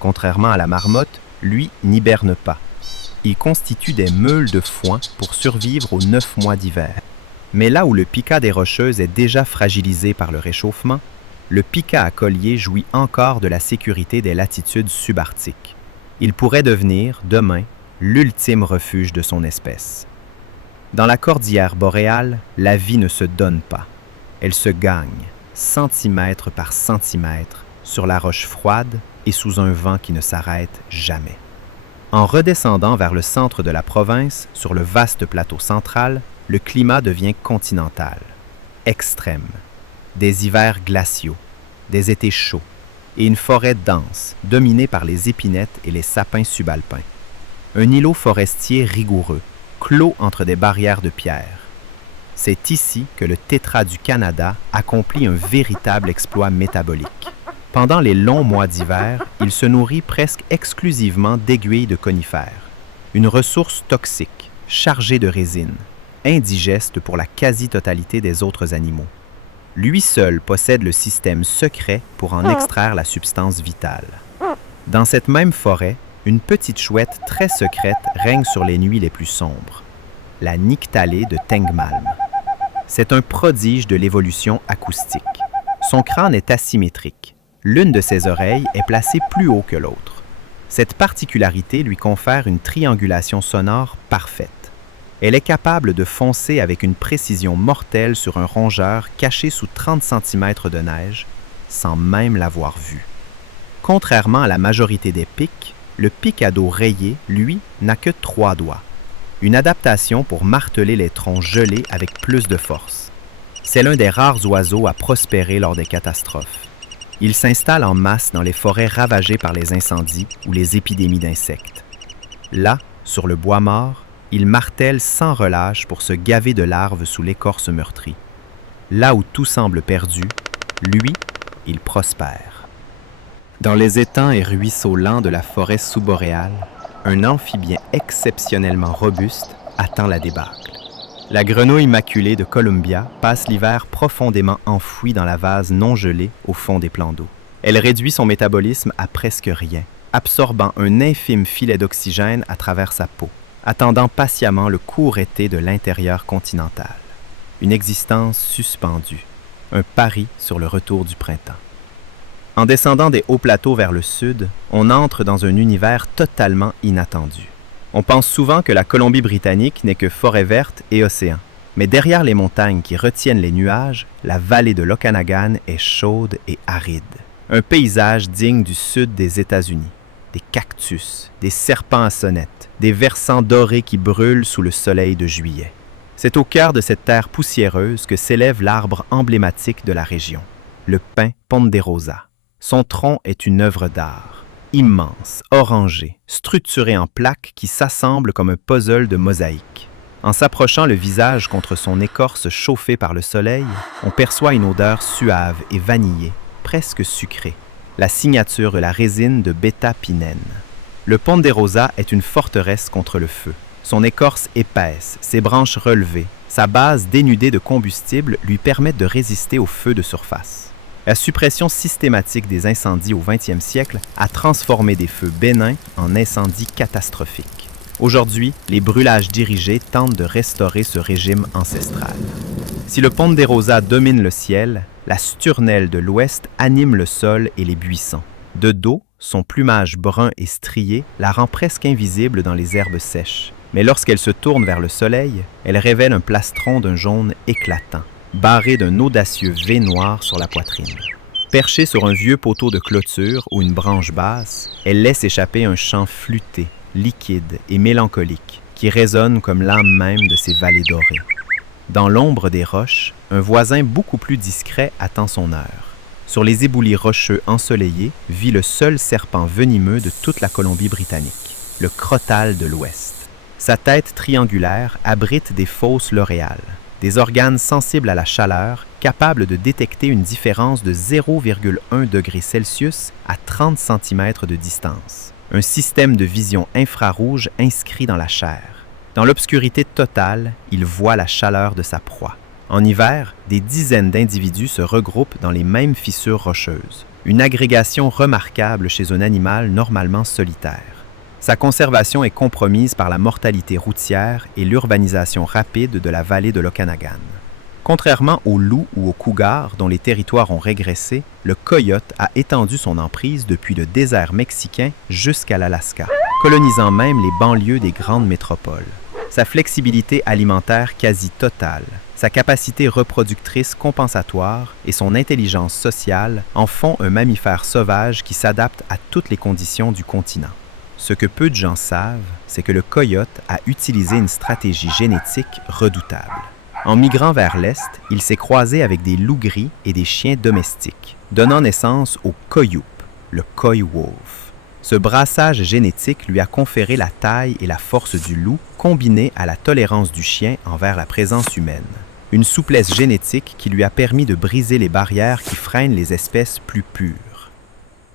Contrairement à la marmotte, lui n'hiberne pas. Il constitue des meules de foin pour survivre aux 9 mois d'hiver. Mais là où le pica des Rocheuses est déjà fragilisé par le réchauffement, le pica à collier jouit encore de la sécurité des latitudes subarctiques. Il pourrait devenir, demain, l'ultime refuge de son espèce. Dans la cordillère boréale, la vie ne se donne pas. Elle se gagne, centimètre par centimètre, sur la roche froide et sous un vent qui ne s'arrête jamais. En redescendant vers le centre de la province, sur le vaste plateau central, le climat devient continental, extrême. Des hivers glaciaux, des étés chauds et une forêt dense, dominée par les épinettes et les sapins subalpins. Un îlot forestier rigoureux, clos entre des barrières de pierre. C'est ici que le tétras du Canada accomplit un véritable exploit métabolique. Pendant les longs mois d'hiver, il se nourrit presque exclusivement d'aiguilles de conifères, une ressource toxique, chargée de résine, indigeste pour la quasi-totalité des autres animaux. Lui seul possède le système secret pour en extraire la substance vitale. Dans cette même forêt, une petite chouette très secrète règne sur les nuits les plus sombres, la nyctalée de Tengmalm. C'est un prodige de l'évolution acoustique. Son crâne est asymétrique. L'une de ses oreilles est placée plus haut que l'autre. Cette particularité lui confère une triangulation sonore parfaite. Elle est capable de foncer avec une précision mortelle sur un rongeur caché sous 30 cm de neige, sans même l'avoir vu. Contrairement à la majorité des pics, le pic à dos rayé, lui, n'a que 3 doigts. Une adaptation pour marteler les troncs gelés avec plus de force. C'est l'un des rares oiseaux à prospérer lors des catastrophes. Il s'installe en masse dans les forêts ravagées par les incendies ou les épidémies d'insectes. Là, sur le bois mort, il martèle sans relâche pour se gaver de larves sous l'écorce meurtrie. Là où tout semble perdu, lui, il prospère. Dans les étangs et ruisseaux lents de la forêt sous-boréale, un amphibien exceptionnellement robuste attend la débâcle. La grenouille maculée de Columbia passe l'hiver profondément enfouie dans la vase non gelée au fond des plans d'eau. Elle réduit son métabolisme à presque rien, absorbant un infime filet d'oxygène à travers sa peau, attendant patiemment le court été de l'intérieur continental. Une existence suspendue, un pari sur le retour du printemps. En descendant des hauts plateaux vers le sud, on entre dans un univers totalement inattendu. On pense souvent que la Colombie-Britannique n'est que forêt verte et océan. Mais derrière les montagnes qui retiennent les nuages, la vallée de l'Okanagan est chaude et aride. Un paysage digne du sud des États-Unis. Des cactus, des serpents à sonnettes, des versants dorés qui brûlent sous le soleil de juillet. C'est au cœur de cette terre poussiéreuse que s'élève l'arbre emblématique de la région, le pin ponderosa. Son tronc est une œuvre d'art. Immense, orangé, structuré en plaques qui s'assemblent comme un puzzle de mosaïque. En s'approchant le visage contre son écorce chauffée par le soleil, on perçoit une odeur suave et vanillée, presque sucrée, la signature de la résine de bêta-pinène. Le ponderosa est une forteresse contre le feu. Son écorce épaisse, ses branches relevées, sa base dénudée de combustible lui permettent de résister aux feux de surface. La suppression systématique des incendies au 20e siècle a transformé des feux bénins en incendies catastrophiques. Aujourd'hui, les brûlages dirigés tentent de restaurer ce régime ancestral. Si le ponderosa domine le ciel, la sturnelle de l'ouest anime le sol et les buissons. De dos, son plumage brun et strié la rend presque invisible dans les herbes sèches. Mais lorsqu'elle se tourne vers le soleil, elle révèle un plastron d'un jaune éclatant, barré d'un audacieux V noir sur la poitrine. Perchée sur un vieux poteau de clôture ou une branche basse, elle laisse échapper un chant flûté, liquide et mélancolique, qui résonne comme l'âme même de ces vallées dorées. Dans l'ombre des roches, un voisin beaucoup plus discret attend son heure. Sur les éboulis rocheux ensoleillés vit le seul serpent venimeux de toute la Colombie-Britannique, le crotal de l'Ouest. Sa tête triangulaire abrite des fosses loréales, des organes sensibles à la chaleur, capables de détecter une différence de 0,1 degré Celsius à 30 cm de distance. Un système de vision infrarouge inscrit dans la chair. Dans l'obscurité totale, il voit la chaleur de sa proie. En hiver, des dizaines d'individus se regroupent dans les mêmes fissures rocheuses. Une agrégation remarquable chez un animal normalement solitaire. Sa conservation est compromise par la mortalité routière et l'urbanisation rapide de la vallée de l'Okanagan. Contrairement aux loups ou aux cougars dont les territoires ont régressé, le coyote a étendu son emprise depuis le désert mexicain jusqu'à l'Alaska, colonisant même les banlieues des grandes métropoles. Sa flexibilité alimentaire quasi totale, sa capacité reproductrice compensatoire et son intelligence sociale en font un mammifère sauvage qui s'adapte à toutes les conditions du continent. Ce que peu de gens savent, c'est que le coyote a utilisé une stratégie génétique redoutable. En migrant vers l'est, il s'est croisé avec des loups gris et des chiens domestiques, donnant naissance au coyoop, le coy wolf. Ce brassage génétique lui a conféré la taille et la force du loup, combinée à la tolérance du chien envers la présence humaine. Une souplesse génétique qui lui a permis de briser les barrières qui freinent les espèces plus pures.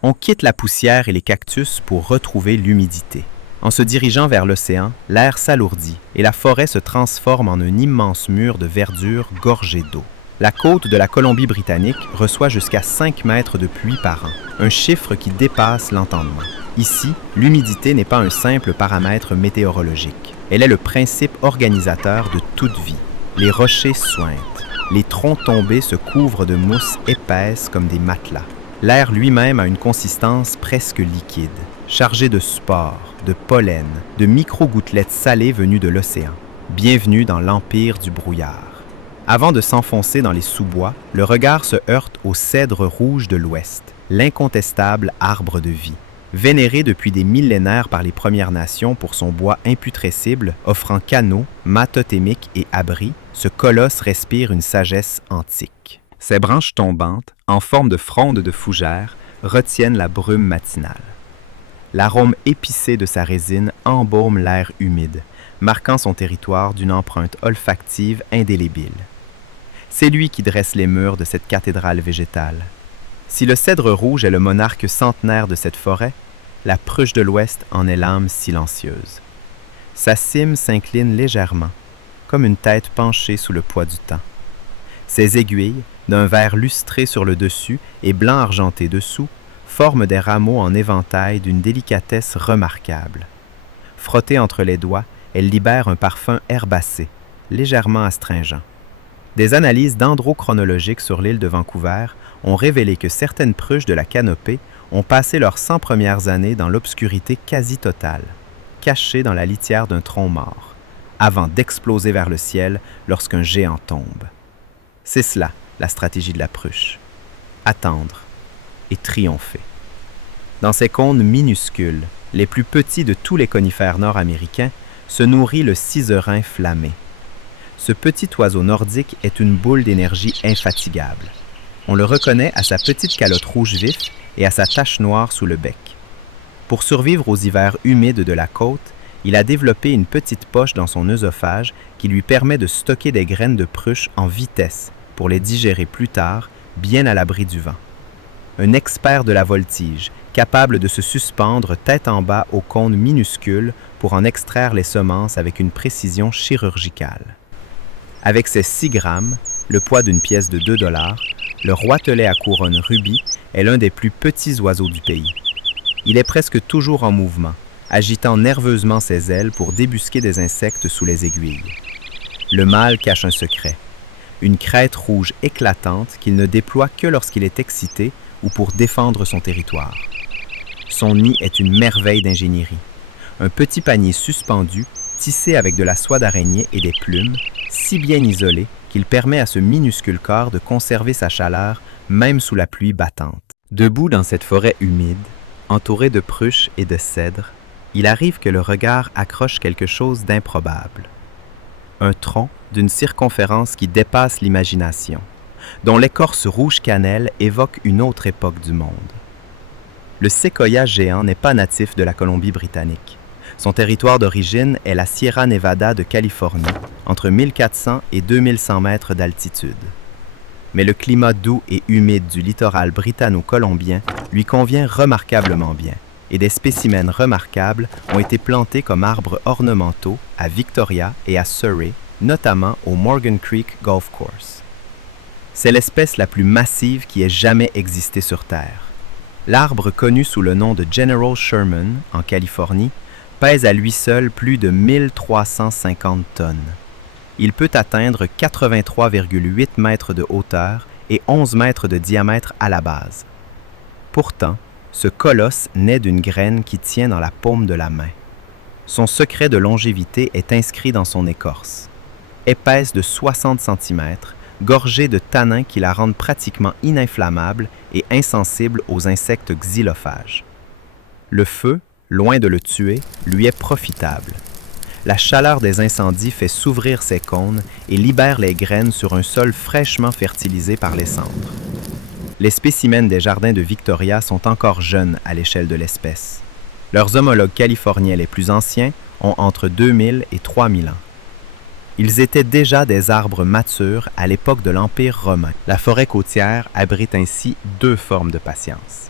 On quitte la poussière et les cactus pour retrouver l'humidité. En se dirigeant vers l'océan, l'air s'alourdit et la forêt se transforme en un immense mur de verdure gorgé d'eau. La côte de la Colombie-Britannique reçoit jusqu'à 5 mètres de pluie par an, un chiffre qui dépasse l'entendement. Ici, l'humidité n'est pas un simple paramètre météorologique. Elle est le principe organisateur de toute vie. Les rochers suintent. Les troncs tombés se couvrent de mousse épaisse comme des matelas. L'air lui-même a une consistance presque liquide, chargé de spores, de pollen, de micro-gouttelettes salées venues de l'océan. Bienvenue dans l'empire du brouillard. Avant de s'enfoncer dans les sous-bois, le regard se heurte au cèdre rouge de l'Ouest, l'incontestable arbre de vie. Vénéré depuis des millénaires par les Premières Nations pour son bois imputrescible, offrant canaux, mâts totémiques et abris, ce colosse respire une sagesse antique. Ses branches tombantes, en forme de fronde de fougère, retiennent la brume matinale. L'arôme épicé de sa résine embaume l'air humide, marquant son territoire d'une empreinte olfactive indélébile. C'est lui qui dresse les murs de cette cathédrale végétale. Si le cèdre rouge est le monarque centenaire de cette forêt, la pruche de l'Ouest en est l'âme silencieuse. Sa cime s'incline légèrement, comme une tête penchée sous le poids du temps. Ses aiguilles, d'un vert lustré sur le dessus et blanc argenté dessous, forment des rameaux en éventail d'une délicatesse remarquable. Frottée entre les doigts, elle libère un parfum herbacé, légèrement astringent. Des analyses dendrochronologiques sur l'île de Vancouver ont révélé que certaines pruches de la canopée ont passé leurs 100 premières années dans l'obscurité quasi totale, cachées dans la litière d'un tronc mort, avant d'exploser vers le ciel lorsqu'un géant tombe. C'est cela, la stratégie de la pruche. Attendre et triompher. Dans ces cônes minuscules, les plus petits de tous les conifères nord-américains, se nourrit le ciserin flammé. Ce petit oiseau nordique est une boule d'énergie infatigable. On le reconnaît à sa petite calotte rouge vif et à sa tache noire sous le bec. Pour survivre aux hivers humides de la côte, il a développé une petite poche dans son œsophage qui lui permet de stocker des graines de pruche en vitesse pour les digérer plus tard, bien à l'abri du vent. Un expert de la voltige, capable de se suspendre tête en bas aux cônes minuscules pour en extraire les semences avec une précision chirurgicale. Avec ses 6 grammes, le poids d'une pièce de 2 $, le roitelet à couronne rubis est l'un des plus petits oiseaux du pays. Il est presque toujours en mouvement, agitant nerveusement ses ailes pour débusquer des insectes sous les aiguilles. Le mâle cache un secret, une crête rouge éclatante qu'il ne déploie que lorsqu'il est excité ou pour défendre son territoire. Son nid est une merveille d'ingénierie. Un petit panier suspendu, tissé avec de la soie d'araignée et des plumes, si bien isolé qu'il permet à ce minuscule corps de conserver sa chaleur même sous la pluie battante. Debout dans cette forêt humide, entouré de pruches et de cèdres, il arrive que le regard accroche quelque chose d'improbable. Un tronc d'une circonférence qui dépasse l'imagination, dont l'écorce rouge cannelle évoque une autre époque du monde. Le séquoia géant n'est pas natif de la Colombie-Britannique. Son territoire d'origine est la Sierra Nevada de Californie, entre 1400 et 2100 mètres d'altitude. Mais le climat doux et humide du littoral britanno-colombien lui convient remarquablement bien, et des spécimens remarquables ont été plantés comme arbres ornementaux à Victoria et à Surrey, notamment au Morgan Creek Golf Course. C'est l'espèce la plus massive qui ait jamais existé sur Terre. L'arbre connu sous le nom de General Sherman, en Californie, pèse à lui seul plus de 1350 tonnes. Il peut atteindre 83,8 mètres de hauteur et 11 mètres de diamètre à la base. Pourtant, ce colosse naît d'une graine qui tient dans la paume de la main. Son secret de longévité est inscrit dans son écorce. Épaisse de 60 cm, gorgée de tanins qui la rendent pratiquement ininflammable et insensible aux insectes xylophages. Le feu, loin de le tuer, lui est profitable. La chaleur des incendies fait s'ouvrir ses cônes et libère les graines sur un sol fraîchement fertilisé par les cendres. Les spécimens des jardins de Victoria sont encore jeunes à l'échelle de l'espèce. Leurs homologues californiens les plus anciens ont entre 2000 et 3000 ans. Ils étaient déjà des arbres matures à l'époque de l'Empire romain. La forêt côtière abrite ainsi 2 formes de patience.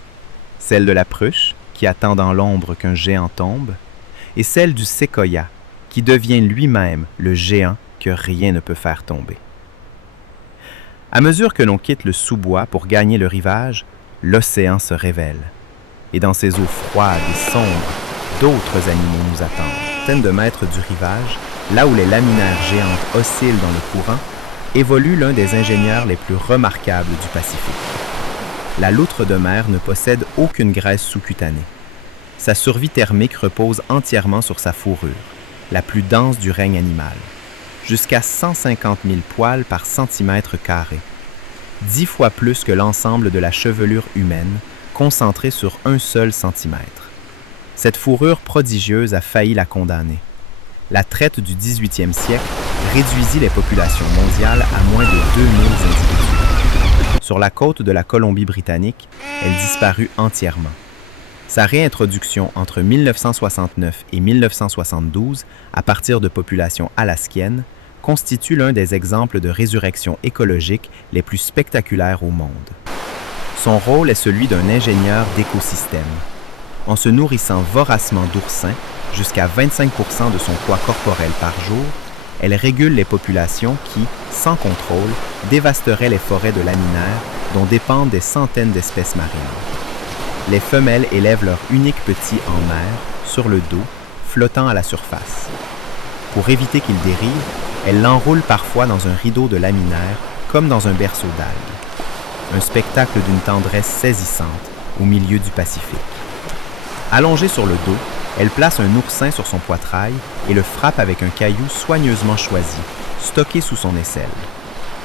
Celle de la pruche, qui attend dans l'ombre qu'un géant tombe, et celle du séquoia, qui devient lui-même le géant que rien ne peut faire tomber. À mesure que l'on quitte le sous-bois pour gagner le rivage, l'océan se révèle. Et dans ces eaux froides et sombres, d'autres animaux nous attendent. Centaines de mètres du rivage, là où les laminaires géantes oscillent dans le courant, évolue l'un des ingénieurs les plus remarquables du Pacifique. La loutre de mer ne possède aucune graisse sous-cutanée. Sa survie thermique repose entièrement sur sa fourrure, la plus dense du règne animal, jusqu'à 150 000 poils par centimètre carré, 10 fois plus que l'ensemble de la chevelure humaine, concentrée sur un seul centimètre. Cette fourrure prodigieuse a failli la condamner. La traite du 18e siècle réduisit les populations mondiales à moins de 2000 individus. Sur la côte de la Colombie-Britannique, elle disparut entièrement. Sa réintroduction entre 1969 et 1972, à partir de populations alaskiennes, constitue l'un des exemples de résurrection écologique les plus spectaculaires au monde. Son rôle est celui d'un ingénieur d'écosystème. En se nourrissant voracement d'oursins, jusqu'à 25% de son poids corporel par jour, elle régule les populations qui, sans contrôle, dévasteraient les forêts de laminaires dont dépendent des centaines d'espèces marines. Les femelles élèvent leur unique petit en mer, sur le dos, flottant à la surface. Pour éviter qu'il dérive, elles l'enroulent parfois dans un rideau de laminaires, comme dans un berceau d'algues. Un spectacle d'une tendresse saisissante au milieu du Pacifique. Allongée sur le dos, elle place un oursin sur son poitrail et le frappe avec un caillou soigneusement choisi, stocké sous son aisselle.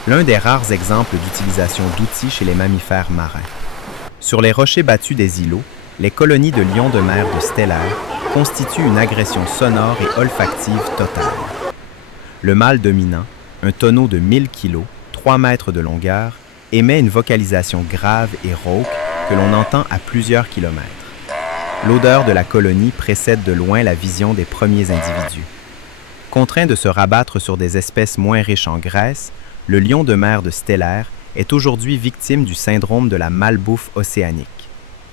L'un des rares exemples d'utilisation d'outils chez les mammifères marins. Sur les rochers battus des îlots, les colonies de lions de mer de Stellaire constituent une agression sonore et olfactive totale. Le mâle dominant, un tonneau de 1000 kg, 3 mètres de longueur, émet une vocalisation grave et rauque que l'on entend à plusieurs kilomètres. L'odeur de la colonie précède de loin la vision des premiers individus. Contraint de se rabattre sur des espèces moins riches en graisse, le lion de mer de Stellaire est aujourd'hui victime du syndrome de la malbouffe océanique.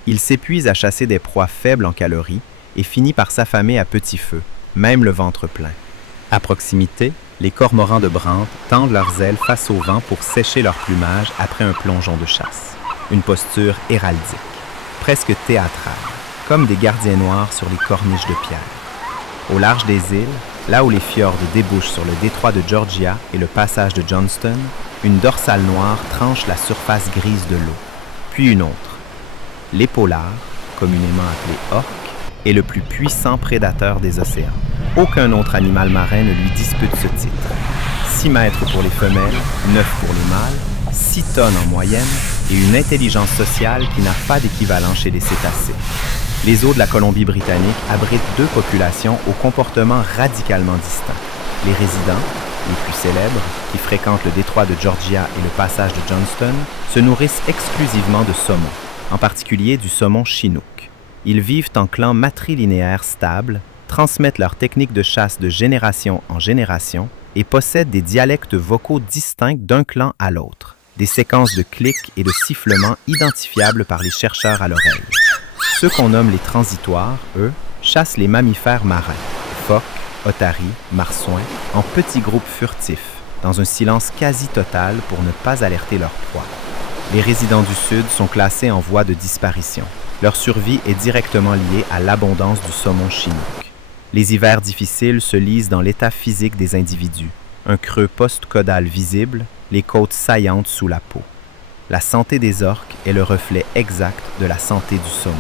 Il s'épuise à chasser des proies faibles en calories et finit par s'affamer à petit feu, même le ventre plein. À proximité, les cormorans de Brandt tendent leurs ailes face au vent pour sécher leur plumage après un plongeon de chasse. Une posture héraldique, presque théâtrale, comme des gardiens noirs sur les corniches de pierre. Au large des îles, là où les fjords débouchent sur le détroit de Georgia et le passage de Johnston, une dorsale noire tranche la surface grise de l'eau, puis une autre. L'épaulard, communément appelé orque, est le plus puissant prédateur des océans. Aucun autre animal marin ne lui dispute ce titre. 6 mètres pour les femelles, 9 pour les mâles, 6 tonnes en moyenne et une intelligence sociale qui n'a pas d'équivalent chez les cétacés. Les eaux de la Colombie-Britannique abritent 2 populations au comportement radicalement distinct. Les résidents, les plus célèbres, qui fréquentent le détroit de Georgia et le passage de Johnston, se nourrissent exclusivement de saumon, en particulier du saumon chinook. Ils vivent en clans matrilinéaires stables, transmettent leurs techniques de chasse de génération en génération et possèdent des dialectes vocaux distincts d'un clan à l'autre, des séquences de clics et de sifflements identifiables par les chercheurs à l'oreille. Ceux qu'on nomme les transitoires, eux, chassent les mammifères marins, phoques, otaries, marsouins, en petits groupes furtifs, dans un silence quasi total pour ne pas alerter leur proie. Les résidents du Sud sont classés en voie de disparition. Leur survie est directement liée à l'abondance du saumon chinook. Les hivers difficiles se lisent dans l'état physique des individus, un creux post-caudal visible, les côtes saillantes sous la peau. La santé des orques est le reflet exact de la santé du saumon.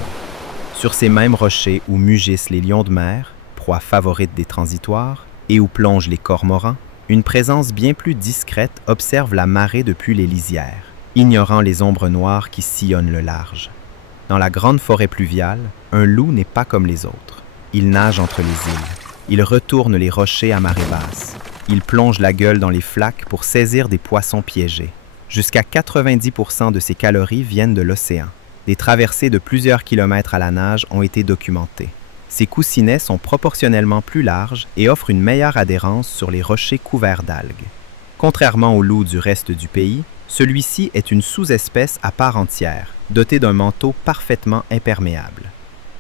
Sur ces mêmes rochers où mugissent les lions de mer, proie favorite des transitoires, et où plongent les cormorans, une présence bien plus discrète observe la marée depuis les lisières, ignorant les ombres noires qui sillonnent le large. Dans la grande forêt pluviale, un loup n'est pas comme les autres. Il nage entre les îles. Il retourne les rochers à marée basse. Il plonge la gueule dans les flaques pour saisir des poissons piégés. Jusqu'à 90% de ses calories viennent de l'océan. Des traversées de plusieurs kilomètres à la nage ont été documentées. Ces coussinets sont proportionnellement plus larges et offrent une meilleure adhérence sur les rochers couverts d'algues. Contrairement au loup du reste du pays, celui-ci est une sous-espèce à part entière, dotée d'un manteau parfaitement imperméable.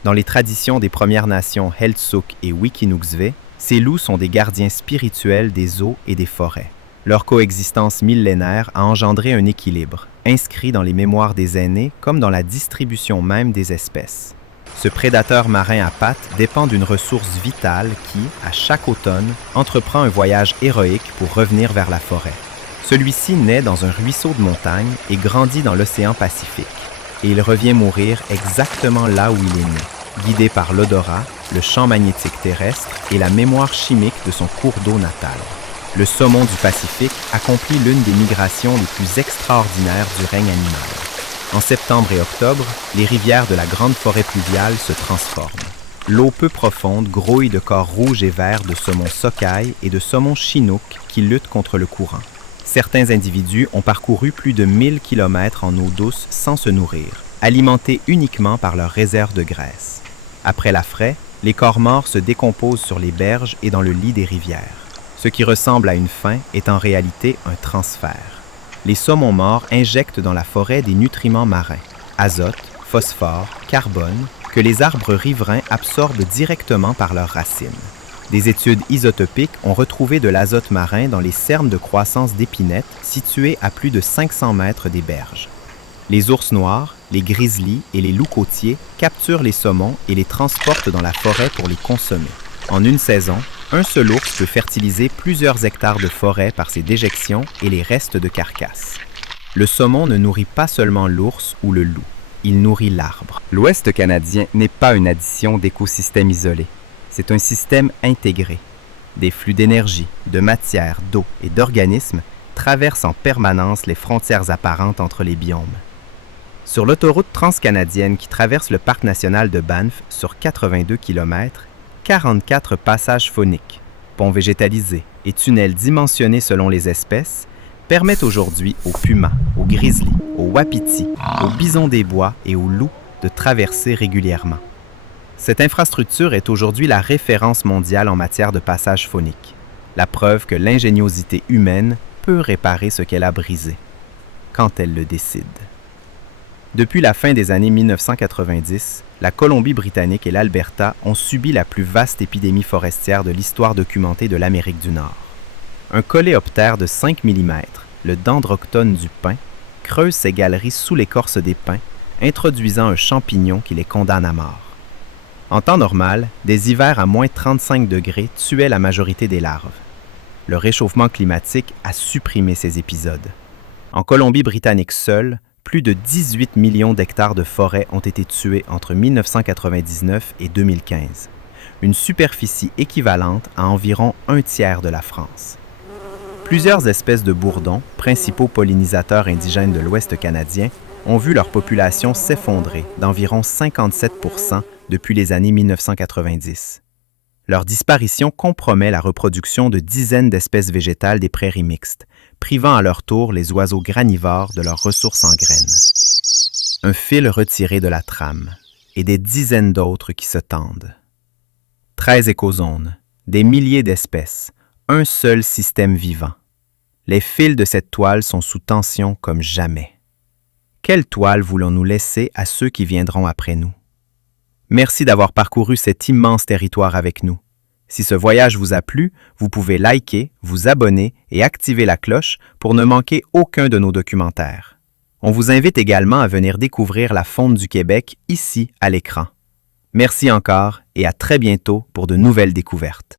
Dans les traditions des Premières Nations Heiltsuk et Wickinuxvé, ces loups sont des gardiens spirituels des eaux et des forêts. Leur coexistence millénaire a engendré un équilibre, inscrit dans les mémoires des aînés comme dans la distribution même des espèces. Ce prédateur marin à pattes dépend d'une ressource vitale qui, à chaque automne, entreprend un voyage héroïque pour revenir vers la forêt. Celui-ci naît dans un ruisseau de montagne et grandit dans l'océan Pacifique. Et il revient mourir exactement là où il est né, guidé par l'odorat, le champ magnétique terrestre et la mémoire chimique de son cours d'eau natal. Le saumon du Pacifique accomplit l'une des migrations les plus extraordinaires du règne animal. En septembre et octobre, les rivières de la grande forêt pluviale se transforment. l'eau peu profonde grouille de corps rouges et verts de saumons sockeye et de saumons chinook qui luttent contre le courant. Certains individus ont parcouru plus de 1000 km en eau douce sans se nourrir, alimentés uniquement par leurs réserves de graisse. Après la fraie, les corps morts se décomposent sur les berges et dans le lit des rivières. Ce qui ressemble à une faim est en réalité un transfert. Les saumons morts injectent dans la forêt des nutriments marins, azote, phosphore, carbone, que les arbres riverains absorbent directement par leurs racines. Des études isotopiques ont retrouvé de l'azote marin dans les cernes de croissance d'épinettes situées à plus de 500 mètres des berges. Les ours noirs, les grizzlies et les loups côtiers capturent les saumons et les transportent dans la forêt pour les consommer. En une saison, un seul ours peut fertiliser plusieurs hectares de forêt par ses déjections et les restes de carcasses. Le saumon ne nourrit pas seulement l'ours ou le loup, il nourrit l'arbre. L'Ouest canadien n'est pas une addition d'écosystèmes isolés. C'est un système intégré. Des flux d'énergie, de matière, d'eau et d'organismes traversent en permanence les frontières apparentes entre les biomes. Sur l'autoroute transcanadienne qui traverse le parc national de Banff sur 82 km, 44 passages fauniques, ponts végétalisés et tunnels dimensionnés selon les espèces permettent aujourd'hui aux pumas, aux grizzlies, aux wapitis, aux bisons des bois et aux loups de traverser régulièrement. Cette infrastructure est aujourd'hui la référence mondiale en matière de passages fauniques, la preuve que l'ingéniosité humaine peut réparer ce qu'elle a brisé, quand elle le décide. Depuis la fin des années 1990, la Colombie-Britannique et l'Alberta ont subi la plus vaste épidémie forestière de l'histoire documentée de l'Amérique du Nord. Un coléoptère de 5 mm, le Dendroctone du pin, creuse ses galeries sous l'écorce des pins, introduisant un champignon qui les condamne à mort. En temps normal, des hivers à moins 35 degrés tuaient la majorité des larves. Le réchauffement climatique a supprimé ces épisodes. En Colombie-Britannique seule, plus de 18 millions d'hectares de forêt ont été tués entre 1999 et 2015, une superficie équivalente à environ un tiers de la France. Plusieurs espèces de bourdons, principaux pollinisateurs indigènes de l'Ouest canadien, ont vu leur population s'effondrer d'environ 57% depuis les années 1990. Leur disparition compromet la reproduction de dizaines d'espèces végétales des prairies mixtes, privant à leur tour les oiseaux granivores de leurs ressources en graines. Un fil retiré de la trame, et des dizaines d'autres qui se tendent. 13 écozones, des milliers d'espèces, un seul système vivant. Les fils de cette toile sont sous tension comme jamais. Quelle toile voulons-nous laisser à ceux qui viendront après nous? Merci d'avoir parcouru cet immense territoire avec nous. Si ce voyage vous a plu, vous pouvez liker, vous abonner et activer la cloche pour ne manquer aucun de nos documentaires. On vous invite également à venir découvrir la faune du Québec ici à l'écran. Merci encore et à très bientôt pour de nouvelles découvertes.